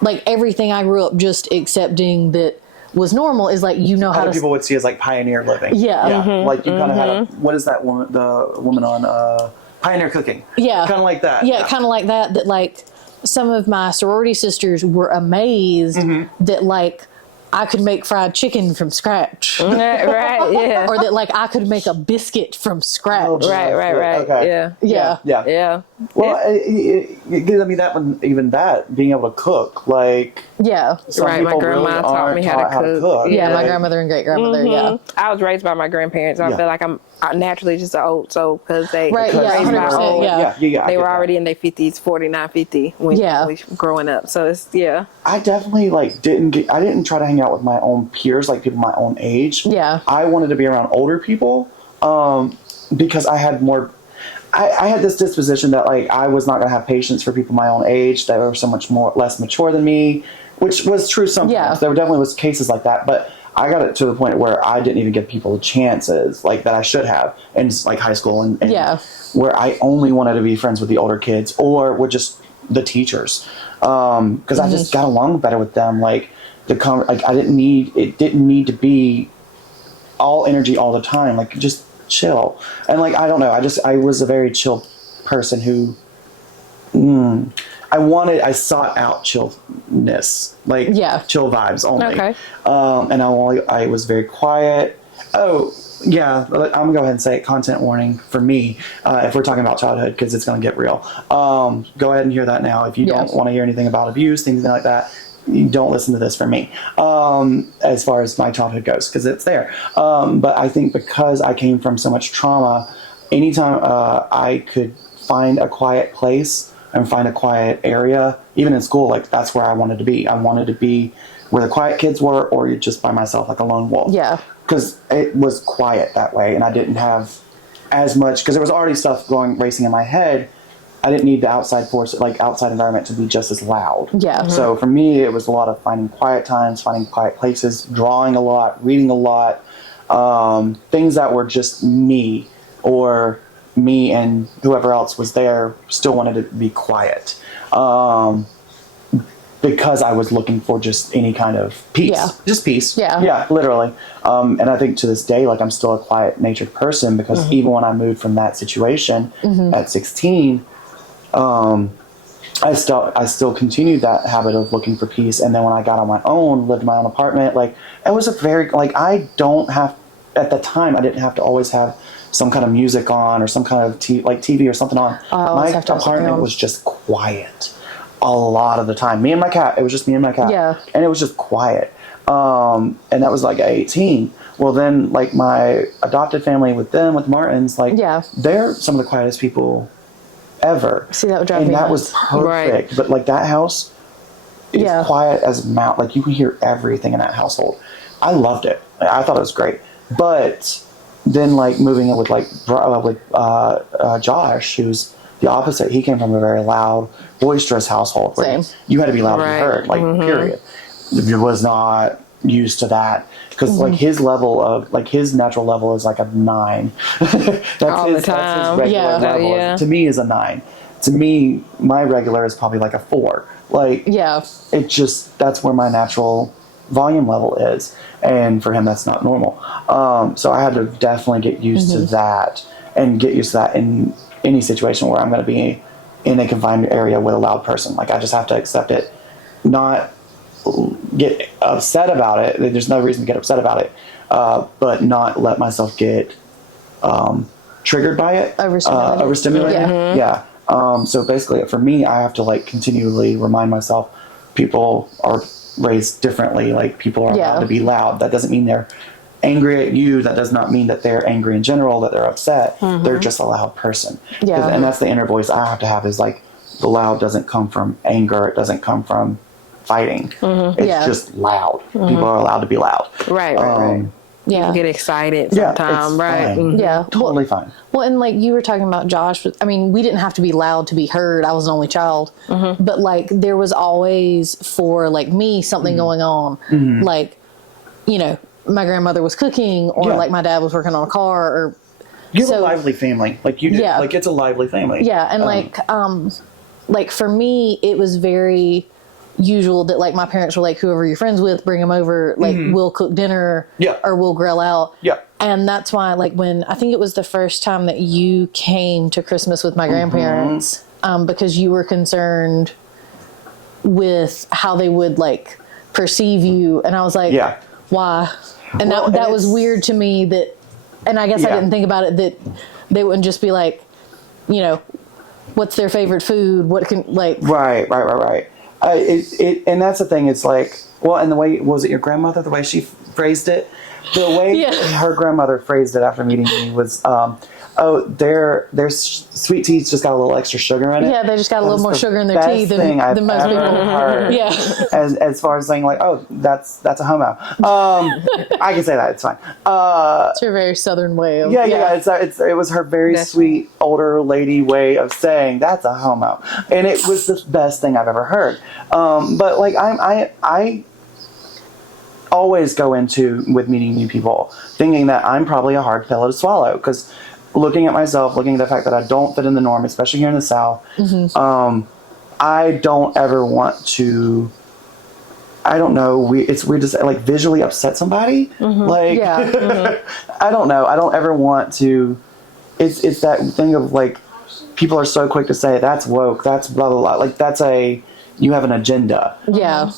like everything I grew up just accepting that was normal is like, you know how to, people would see as like pioneer living. Like you kind of had what is that woman, the woman on Pioneer Cooking, kind of like that, kind of like that, that like some of my sorority sisters were amazed that like I could make fried chicken from scratch. Right, yeah. Or that like I could make a biscuit from scratch. Right. Okay. Yeah. Well, it gives me that one, even that, being able to cook. Like, some my people grandma really taught aren't me how to cook. Yeah, my grandmother and great grandmother. I was raised by my grandparents. I feel like I'm naturally just an old soul, because they Right, raised me 100%, old. yeah. They were already in their 50s, 49, 50 when we growing up. So it's I definitely like I didn't try to hang out with my own peers, like people my own age. I wanted to be around older people, because I had more. I had this disposition that like I was not going to have patience for people my own age that were so much less mature than me, which was true sometimes. There definitely was cases like that, but I got it to the point where I didn't even give people chances like that I should have in like high school, and where I only wanted to be friends with the older kids or with just the teachers, because I just got along better with them. Like I didn't need to be all energy all the time. Like, just chill. And like, I don't know, I was a very chill person who I sought out chillness, like chill vibes only. And I was very quiet. I'm gonna go ahead and say it, content warning for me, if we're talking about childhood, because it's gonna get real. Go ahead and hear that now. If you don't want to hear anything about abuse, things like that, you don't listen to this from me, as far as my childhood goes, because it's there. But I think because I came from so much trauma, anytime I could find a quiet place and find a quiet area, even in school, like that's where I wanted to be. I wanted to be where the quiet kids were, or you're just by myself like a lone wolf. Because it was quiet that way, and I didn't have as much, because there was already stuff racing in my head. I didn't need the outside force, like outside environment, to be just as loud. So for me, it was a lot of finding quiet times, finding quiet places, drawing a lot, reading a lot, things that were just me, or me and whoever else was there still wanted to be quiet. Because I was looking for just any kind of peace. Just peace. Literally. And I think to this day, like, I'm still a quiet-natured person, because even when I moved from that situation at 16, I still continued that habit of looking for peace. And then when I got on my own, lived in my own apartment, like, it was a very, like, at the time, I didn't have to always have some kind of music on or some kind of TV or something on. My apartment was just quiet a lot of the time. Me and my cat. It was just me and my cat. And it was just quiet. And that was like at 18. Well, then, like, my adopted family with Martins, like, they're some of the quietest people ever. See, that would drive me And that nuts. was perfect. Right. But like, that house is quiet as a mountain. Like, you can hear everything in that household. I loved it. I thought it was great. But then, like, moving in with Josh, who's the opposite. He came from a very loud, boisterous household where you had to be loud to be heard, like, period. It was not used to that because like his level of like his natural level is like a 9. That's All the his time. regular Yeah. level. Yeah. To me is a 9. To me, my regular is probably like a 4. Like Yeah. it just that's where my natural volume level is, and for him that's not normal. So I had to definitely get used to that and get used to that in any situation where I'm going to be in a confined area with a loud person. Like I just have to accept it, not get upset about it. There's no reason to get upset about it, but not let myself get triggered by it, overstimulated. Yeah. So basically, for me, I have to like continually remind myself people are raised differently. Like people are allowed to be loud. That doesn't mean they're angry at you. That does not mean that they're angry in general, that they're upset. They're just a loud person. Yeah. And that's the inner voice I have to have is like the loud doesn't come from anger. It doesn't come from fighting. It's just loud. People are allowed to be loud. Right. Yeah. Get excited Yeah, sometimes, it's right? fine. Yeah. Totally fine. Well, and like you were talking about Josh, I mean, we didn't have to be loud to be heard. I was an only child. But like there was always for like me something going on. Like, you know, my grandmother was cooking or like my dad was working on a car or You have a lively family. Like you do. Yeah. Like it's a lively family. yeah, and like for me it was very usual that like my parents were like, whoever you're friends with, bring them over, like we'll cook dinner or we'll grill out. Yeah. And that's why like when I think it was the first time that you came to Christmas with my grandparents, because you were concerned with how they would like perceive you, and I was like, why? And Well, that was it's- weird to me that, and I guess I didn't think about it that they wouldn't just be like, you know, what's their favorite food? What can like Right. And that's the thing. It's like, well, and the way, was it your grandmother, the way she phrased it? The way her grandmother phrased it after meeting me was, oh, their sweet tea's just got a little extra sugar in it. Yeah, they just got a little more sugar in their tea than most people. Heard. Yeah. As far as saying like, oh, that's a homo. I can say that, it's fine. It's your very southern way of It was her very sweet older lady way of saying that's a homo, and it was the best thing I've ever heard. But like I always go into with meeting new people thinking that I'm probably a hard pill to swallow, because looking at myself, looking at the fact that I don't fit in the norm, especially here in the South, I don't ever want to. I don't know. It's weird to say, like, visually upset somebody. Like, I don't know. I don't ever want to. It's that thing of like, people are so quick to say that's woke, that's blah blah blah. Like you have an agenda. Yeah.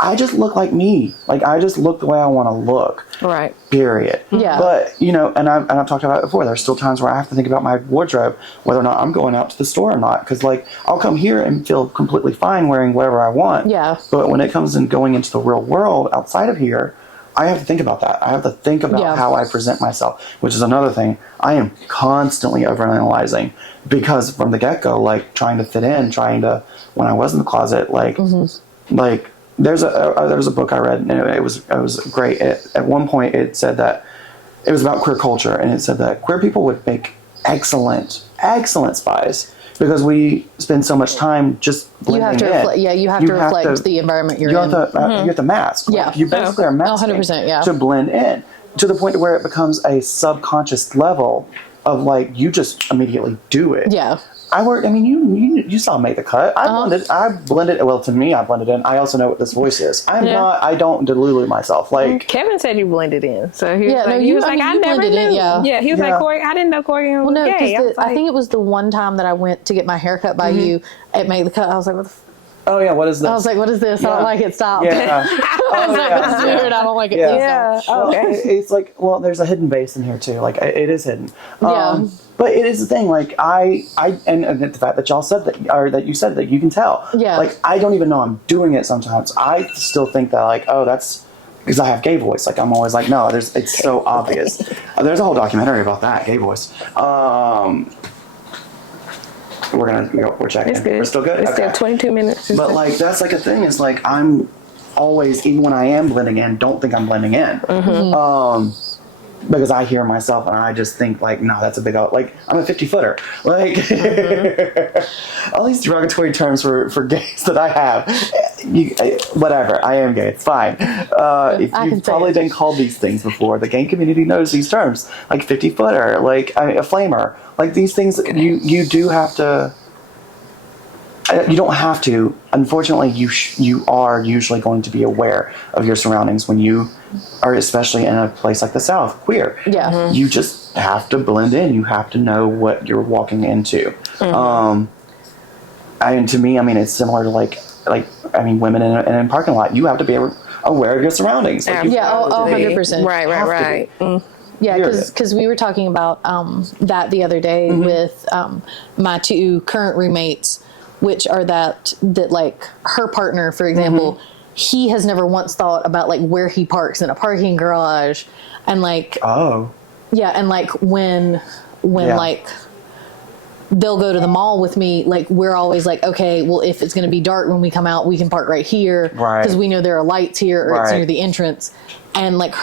I just look like me. Like I just look the way I want to look. Right. Period. Yeah. But you know, and I've talked about it before. There's still times where I have to think about my wardrobe, whether or not I'm going out to the store or not. Because like I'll come here and feel completely fine wearing whatever I want. Yeah. But when it comes in going into the real world outside of here, I have to think about that. I have to think about how I present myself, which is another thing. I am constantly overanalyzing because from the get-go, like trying to fit in, when I was in the closet, like there's a book I read and it was great. At one point it said that it was about queer culture, and it said that queer people would make excellent spies because we spend so much time just blending in. You have to reflect the environment you're in. You have to mask. Yeah. Like, you basically are masking 100%, to blend in, to the point where it becomes a subconscious level of like you just immediately do it. Yeah. You saw me make the cut. I blended. Well, to me, I blended in. I also know what this voice is. I don't delulu myself. Like Kevin said you blended in, so he was like, you never blended knew. in, yeah. He was like, Corey, I didn't know Corey was gay. I think it was the one time that I went to get my hair cut by you at Make the Cut. I was like, what the oh yeah, what is this? I was like, what is this? I don't like it. Stop. Yeah. I was like, this is weird. I don't like it. Yeah. Well, it's like, well, there's a hidden base in here too. Like it is hidden. Yeah. But it is the thing. Like and the fact that y'all said that, or that you said that you can tell. Yeah. Like I don't even know I'm doing it sometimes. I still think that like, oh, that's because I have gay voice. Like I'm always like, no, it's so obvious. There's a whole documentary about that gay voice. We're checking. It's good. We're still good. It's still 22 minutes. But like that's like a thing. Is like I'm always, even when I am blending in, don't think I'm blending in. because I hear myself and I just think like, no, that's a big, like, I'm a 50-footer. Like, all these derogatory terms for gays that I have. Whatever, I am gay, it's fine. If you've probably been called these things before, the gay community knows these terms. Like 50-footer, like a flamer. Like these things, you do have to, you don't have to. Unfortunately, you are usually going to be aware of your surroundings when you are, especially in a place like the South, queer. Yeah. Mm-hmm. You just have to blend in. You have to know what you're walking into. Mm-hmm. And to me, I mean, it's similar to like women in a parking lot. You have to be aware of your surroundings. Like, Yeah, 100%. Right. Yeah, because we were talking about that the other day with my 2 current roommates, which are that like her partner, for example, he has never once thought about like where he parks in a parking garage, and like and like when like they'll go to the mall with me, like we're always like, okay, well, if it's going to be dark when we come out, we can park right here because we know there are lights here or it's near the entrance, and like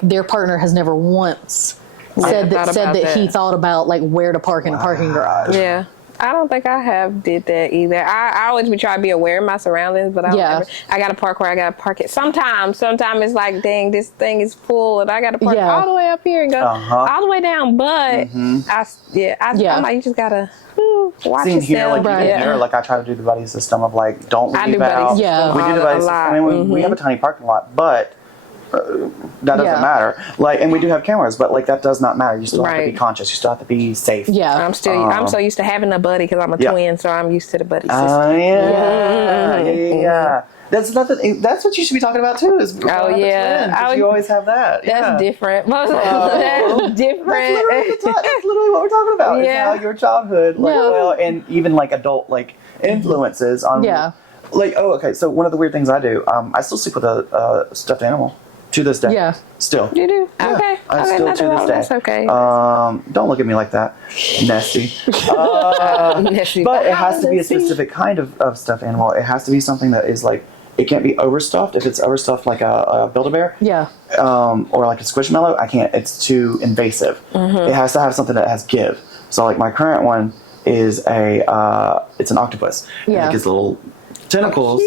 their partner has never once said that he thought about like where to park in a parking garage. Yeah. I don't think I did that either. I always be trying to be aware of my surroundings, but I got to park where I got to park it. Sometimes it's like, dang, this thing is full, and I got to park all the way up here and go all the way down. But I'm like, you just gotta watch yourself. Here, like here, like I try to do the buddy system of like, don't leave out. Yeah, we do the buddy system. I mean, we have a tiny parking lot, but that doesn't matter. Like, and we do have cameras, but like that does not matter. You still have to be conscious. You still have to be safe. Yeah, I'm so used to having a buddy because I'm a twin, so I'm used to the buddy system. Yeah. That's nothing. That's what you should be talking about too. Is you always have that. That's different. That's different. That's literally what we're talking about. Yeah, how your childhood, like, and even like adult like influences on. Yeah. Like, okay. So one of the weird things I do, I still sleep with a stuffed animal. To this day. Yeah. Still. You do? Yeah. Okay. I still to this day. That's okay. Don't look at me like that. Nesty. But it has to be a specific kind of stuffed animal. It has to be something that is like, it can't be overstuffed. If it's overstuffed like a Build-A-Bear. Yeah. Or like a Squishmallow, I can't. It's too invasive. It has to have something that has give. So like my current one is it's an octopus. Yeah. Like his little tentacles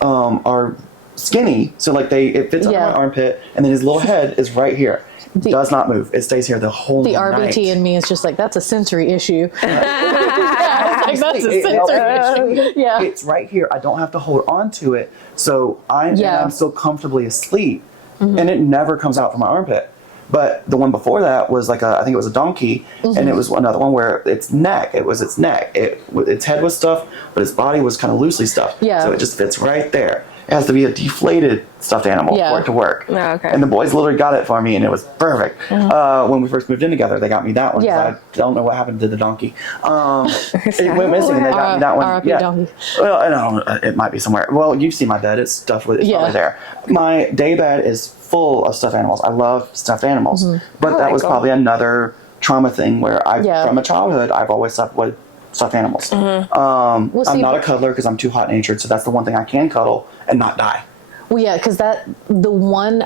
are skinny, so like it fits under my armpit, and then his little head is right here. Does not move. It stays here the whole night. The RBT in me is just like, that's a sensory issue. That's a sensory issue. Yeah. It's right here. I don't have to hold on to it, so I'm still comfortably asleep, and it never comes out from my armpit. But the one before that was like I think it was a donkey, and it was another one where its neck. It was its neck. Its head was stuffed, but its body was kind of loosely stuffed. Yeah. So it just fits right there. It has to be a deflated stuffed animal for it to work. Oh, okay. And the boys literally got it for me, and it was perfect. When we first moved in together, they got me that one. I don't know what happened to the donkey. It went missing, and they got me that one. Donkey. Well, I don't know. It might be somewhere. Well, you see my bed. It's stuffed with. It's probably there. My day bed is full of stuffed animals. I love stuffed animals. But that was probably another trauma thing where from a childhood, I've always slept with stuffed animals. I'm not a cuddler because I'm too hot-natured, so that's the one thing I can cuddle and not die. Well, yeah, because the one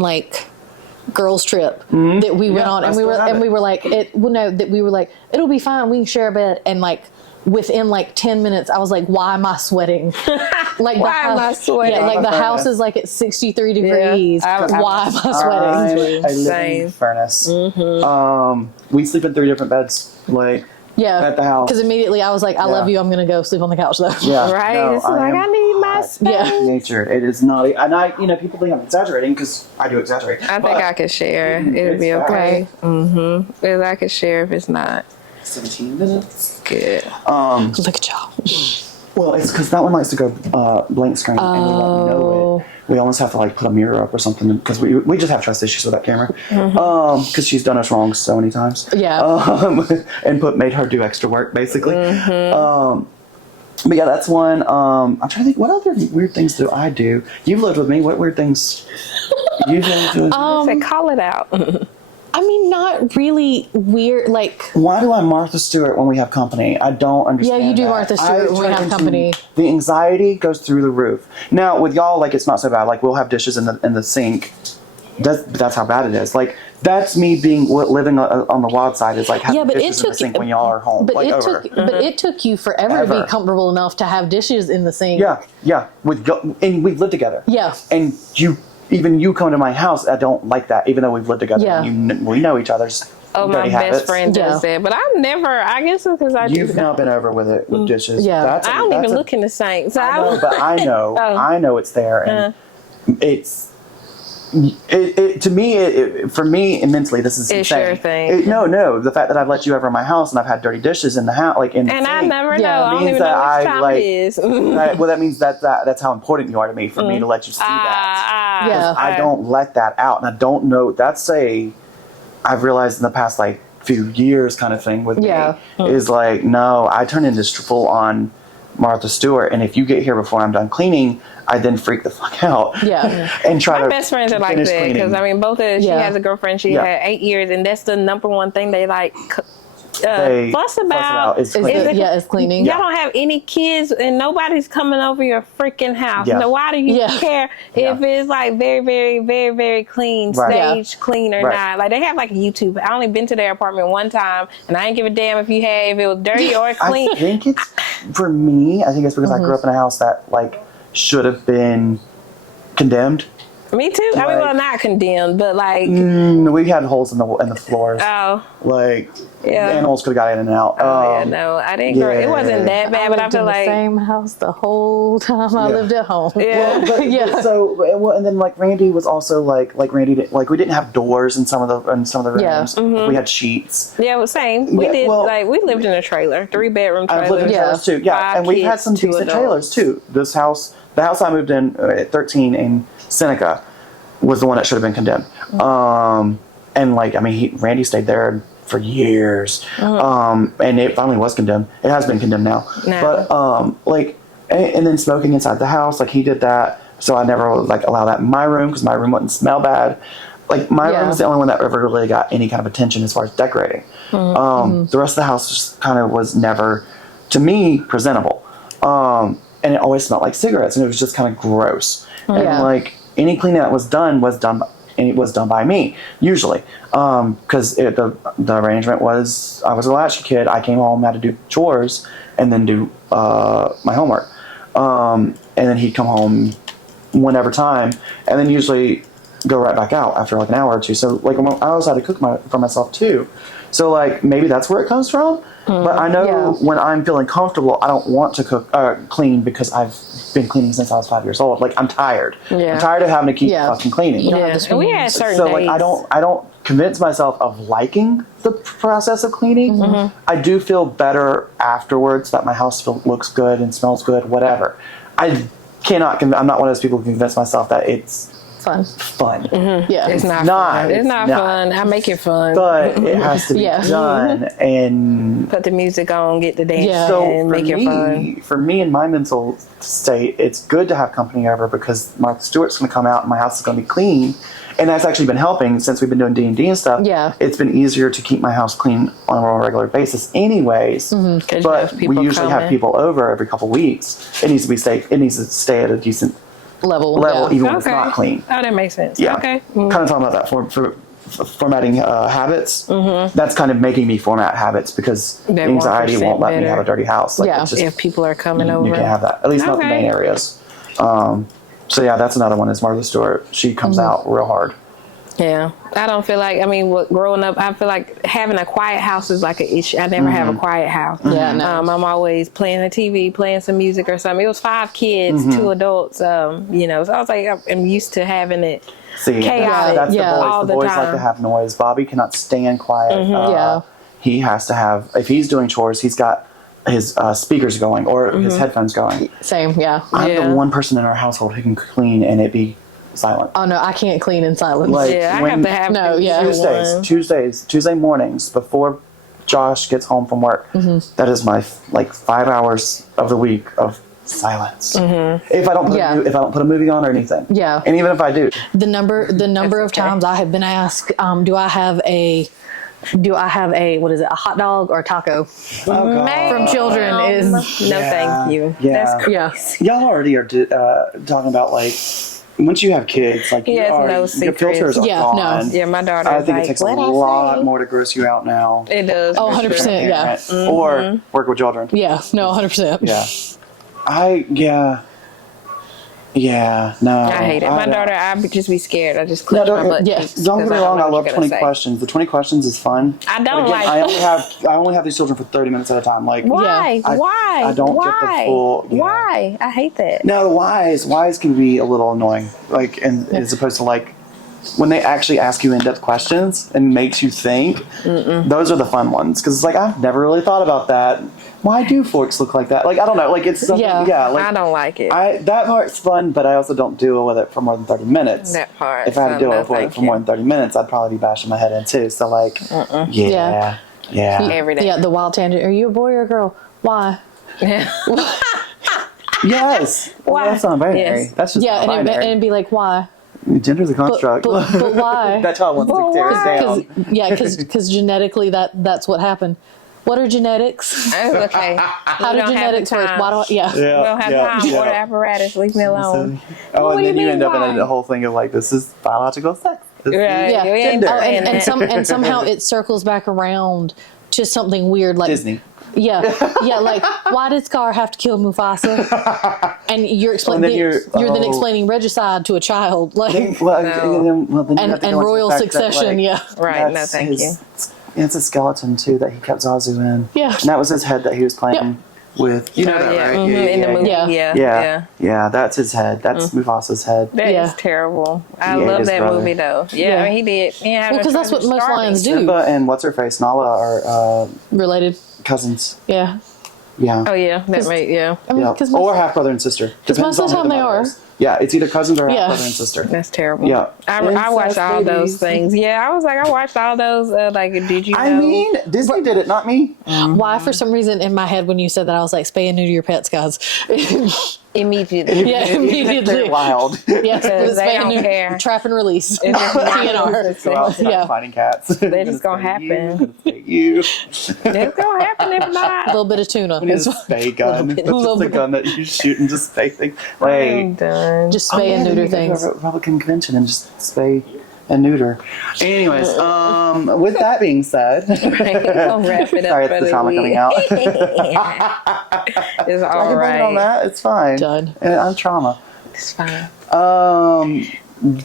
like girls trip that we went on, and we were like, it'll be fine. We can share a bed, and like within like 10 minutes, I was like, why am I sweating? Like why am I sweating? Yeah, like the house is like at 63 degrees. Why am I sweating? I live in a furnace. We sleep in 3 different beds. Like. Yeah, at the house. Because immediately I was like, I love you. I'm going to go sleep on the couch though. Yeah, right. No, it's like I need my space. Yeah, natured. It is not, and people think I'm exaggerating because I do exaggerate. I think I could share. It would be okay. If I could share if it's not. 17 minutes. Good. Look at y'all. Well, it's because that one likes to go blank screen and we won't know it. We almost have to like put a mirror up or something because we just have trust issues with that camera because she's done us wrong so many times. Yeah. And made her do extra work basically. But yeah, that's one. I'm trying to think, what other weird things do I do? You've lived with me. What weird things you do? Say, call it out. I mean, not really weird. Like, why do I Martha Stewart when we have company? I don't understand. Yeah, you do Martha Stewart when we have company. The anxiety goes through the roof. Now with y'all, like it's not so bad. Like we'll have dishes in the sink, That's how bad it is. Like, that's me living on the wild side, is like having but dishes in the sink when y'all are home. But like, it took you forever to be comfortable enough to have dishes in the sink. Yeah. And we've lived together. Yeah. And you come to my house, I don't like that, even though we've lived together. Yeah. We know each other's Oh, my dirty habits. best friend does that, but I've never. I guess it's because You've not been over with it with dishes. Yeah. I don't even look in the sink. So I know, but I know, I know it's there, and it's. To me, for me, immensely, this is it's insane. your thing. No, the fact that I've let you over my house and I've had dirty dishes in the house, like in the And sink, I never know. I don't means even know that which time it is. well, that means that's how important you are to me, for me to let you see that. Yeah. I don't let that out, and I don't know. I've realized in the past like few years kind of thing with me is like, no, I turn into full on Martha Stewart, and if you get here before I'm done cleaning, I then freak the fuck out. Yeah. And try My to best friends are like finish that cleaning. because I mean, both of she has a girlfriend. She had 8 years, and that's the number one thing they like. Fuss about is cleaning. It's cleaning. Y'all don't have any kids, and nobody's coming over your freaking house. Yeah. Now, why do you care if it's like very, very, very, very clean, stage clean or not? Like, they have like a YouTube. I only been to their apartment one time, and I didn't give a damn if it was dirty or clean. I think it's, for me, I think it's because I grew up in a house that like should have been condemned. Me too. I mean, well, not condemned, but like we had holes in the floors. Oh, like animals could have got in and out. no, I didn't. It wasn't that bad, but I feel like the same house the whole time I lived at home. Yeah, So and then like Randy was also like Randy we didn't have doors in some of the rooms. We had sheets. Yeah, well, same. We did. Like, we lived in a trailer, 3-bedroom trailer. I've lived in trailers too. Yeah, and we've had some decent trailers too. This house, the house I moved in at 13 in Seneca, was the one that should have been condemned. And like, I mean, Randy stayed there for years. And it finally was condemned. It has been condemned now. But like, and then smoking inside the house, like he did that. So I never would like allow that in my room because my room wouldn't smell bad. Like my room is the only one that ever really got any kind of attention as far as decorating. The rest of the house just kind of was never, to me, presentable. And it always smelled like cigarettes, and it was just kind of gross. And like, any cleaning that was done and it was done by me usually, because the arrangement was I was a latchkey kid. I came home, had to do chores, and then do my homework, and then he'd come home whenever time, and then usually go right back out after like an hour or two. So like I also had to cook for myself too. So like maybe that's where it comes from. But I know when I'm feeling comfortable, I don't want to clean because I've been cleaning since I was 5 years old. Like I'm tired. I'm tired of having to keep fucking cleaning. And we had certain so days. like I don't convince myself of liking the process of cleaning. I do feel better afterwards that my house looks good and smells good, whatever. I'm not one of those people who convince myself that it's fun. Yeah, it's not fun. It's not fun. I make it fun, but it has to be done and put the music on, get the dance, so and make it fun. For me, in my mental state, it's good to have company over because Martha Stewart's going to come out and my house is going to be clean, and that's actually been helping since we've been doing D&D and stuff. It's been easier to keep my house clean on a more regular basis, anyways. But we usually have people over every couple weeks. It needs to be safe. It needs to stay at a decent level, even when it's not clean. Oh, that makes sense. Yeah. Okay. Kind of talking about that for formatting habits. That's kind of making me format habits because anxiety won't let me have a dirty house. Like, it's just, if people are coming over, you can't have that. At least not the main areas. So yeah, that's another one. Is Martha Stewart. She comes out real hard. Yeah, I don't feel like, growing up, I feel like having a quiet house is like an issue. I never have a quiet house. I'm always playing the TV, playing some music or something. It was 5 kids, 2 adults, so I was like, I'm used to having it chaotic. That's the boys. The boys time. like to have noise. Bobby cannot stand quiet. He has to have, if he's doing chores, he's got his speakers going or his headphones going. Same, I'm the one person in our household who can clean and it be silent. Oh no, I can't clean in silence. Like, I have to have Tuesday mornings before Josh gets home from work. That is my 5 hours of the week of silence. If I don't put a movie on or anything. And even if I do, the number of times I have been asked, do I have a what is it, a hot dog or a taco from children is no thank you. Yeah. That's crazy. Y'all already are talking about like once you have kids, like He has no your secrets. filters are Yeah, no. gone. Yeah, my daughter. I think like, it takes a "What'd I lot say?" more to gross you out now. It does. Oh, for 100%, sure. yeah. Or work with children. Yeah, no, 100%. Yeah, no. I hate it. My don't. daughter, I would just be scared. I just clench my butt. yeah. cheeks Don't get because me wrong. know I what love you're 20 gonna say. questions. The 20 questions is fun. I But don't again, like. I only have these children for 30 minutes at a time. Like Why? I- Why? I don't Why? get the full. Yeah. Why? I hate that. No, the whys can be a little annoying. Like, and as opposed to like when they actually ask you in-depth questions and makes you think. Those are the fun ones because it's like I've never really thought about that. Why do forks look like that? Like I don't know. Like it's something. Yeah. Like I don't like it. that part's fun, but I also don't deal with it for more than 30 minutes. That part. If I had to deal no, with it thank for you. more than 30 minutes, I'd probably be bashing my head in too. So like, yeah. Every day. Yeah, the wild tangent. Are you a boy or a girl? Why? Yes. Well, Why? that's not binary. Yes. That's just Yeah, not and binary. it'd be like, why? Gender's a construct. But why? That's how I want to tear why? it down. Yeah, because genetically that's what happened. What are genetics? It's okay. How do genetics work? Why do I, We don't have time yeah. or the apparatus. Leave me alone. Oh, What and do then you you mean, end up why? in a whole thing of like, this is biological sex. This is Right. Yeah. We ain't Gender. Oh, saying that. and somehow it circles back around to something weird like Disney. Yeah, like why did Scar have to kill Mufasa? And you're explaining. then you're- then oh. explaining regicide to a child, like Then No. you have to and go into royal the fact that, succession. like, Yeah, Right. No, that's thank you. It's a skeleton too that he kept Zazu in. Yeah. And that was his head that he was playing with. You know Oh, that, yeah. right? Mhm, in the movie. Yeah. Yeah, that's his head. That's Mufasa's head. That is Yeah. terrible. I Yeah, love his that brother. movie though. Yeah, Yeah. I mean, he did. Yeah, well, because that's what most lions do. Simba and what's her face, Nala, are Related. cousins. Yeah, Yeah. Oh yeah, that right. Yeah, I mean, Yeah. because Or half brother and sister. most Depends of the on who time they mother are. is. Yeah, it's either cousins or half Yeah. brother and sister. that's terrible. Yeah. I Incest watched all those babies. things. Yeah, I was like, I watched all those. Like, did you know? I mean, Disney did it, not me. why for some reason in my head when you said that I was like spay and neuter your pets, guys. Immediately. Yeah, They're immediately. wild. Yeah, Because they spay and don't neuter, care. trap and release. It just Go out and start Yeah. fighting cats. They're just gonna spay you, happen. gonna spay you. It's gonna happen if A not. little bit of tuna. We need a spay gun. That's little just a bit. gun that you shoot and just spay things. I'm Wait. done. Just spay and neuter You go to things. a Republican convention and just spay and neuter. Anyways, with that being said, I'll wrap it up. sorry, it's the trauma coming out. It's I all can blame it on right. that. It's fine. Done. I'm trauma. It's fine.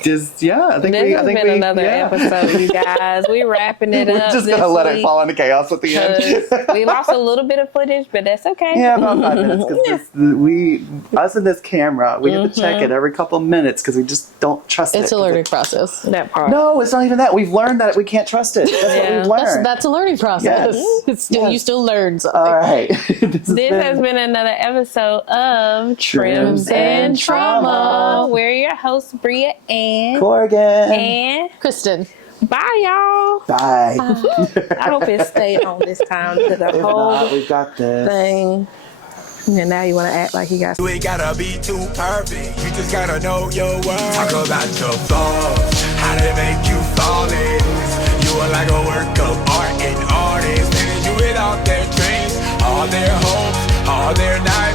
Just I think This we. has I think been we. another yeah. episode, you guys. We wrapping it We're up. just this gonna let it week fall into chaos at the end. 'cause we lost a little bit of footage, but that's okay. Yeah, about 5 minutes because us and this camera, we have to check it every couple of minutes because we just don't trust it. It's a learning process. That part. No, it's not even that. We've learned that we can't trust it. That's Yeah. what we've learned. That's a learning process. Yes. It's still, Yes. You still learn something. All right. This has been another episode of Trims and Trauma. We're your hosts, Bria and Corrigan. and Kristen. bye, y'all. Bye. I hope it stayed on this time to the If whole not, we've got this. thing. And now you want to act like you got. You ain't gotta be too perfect, you just gotta know your worth. Talk about your flaws, how they make you flawless. You are like a work of art and artists. They do it all their dreams, all their hopes, all their nights.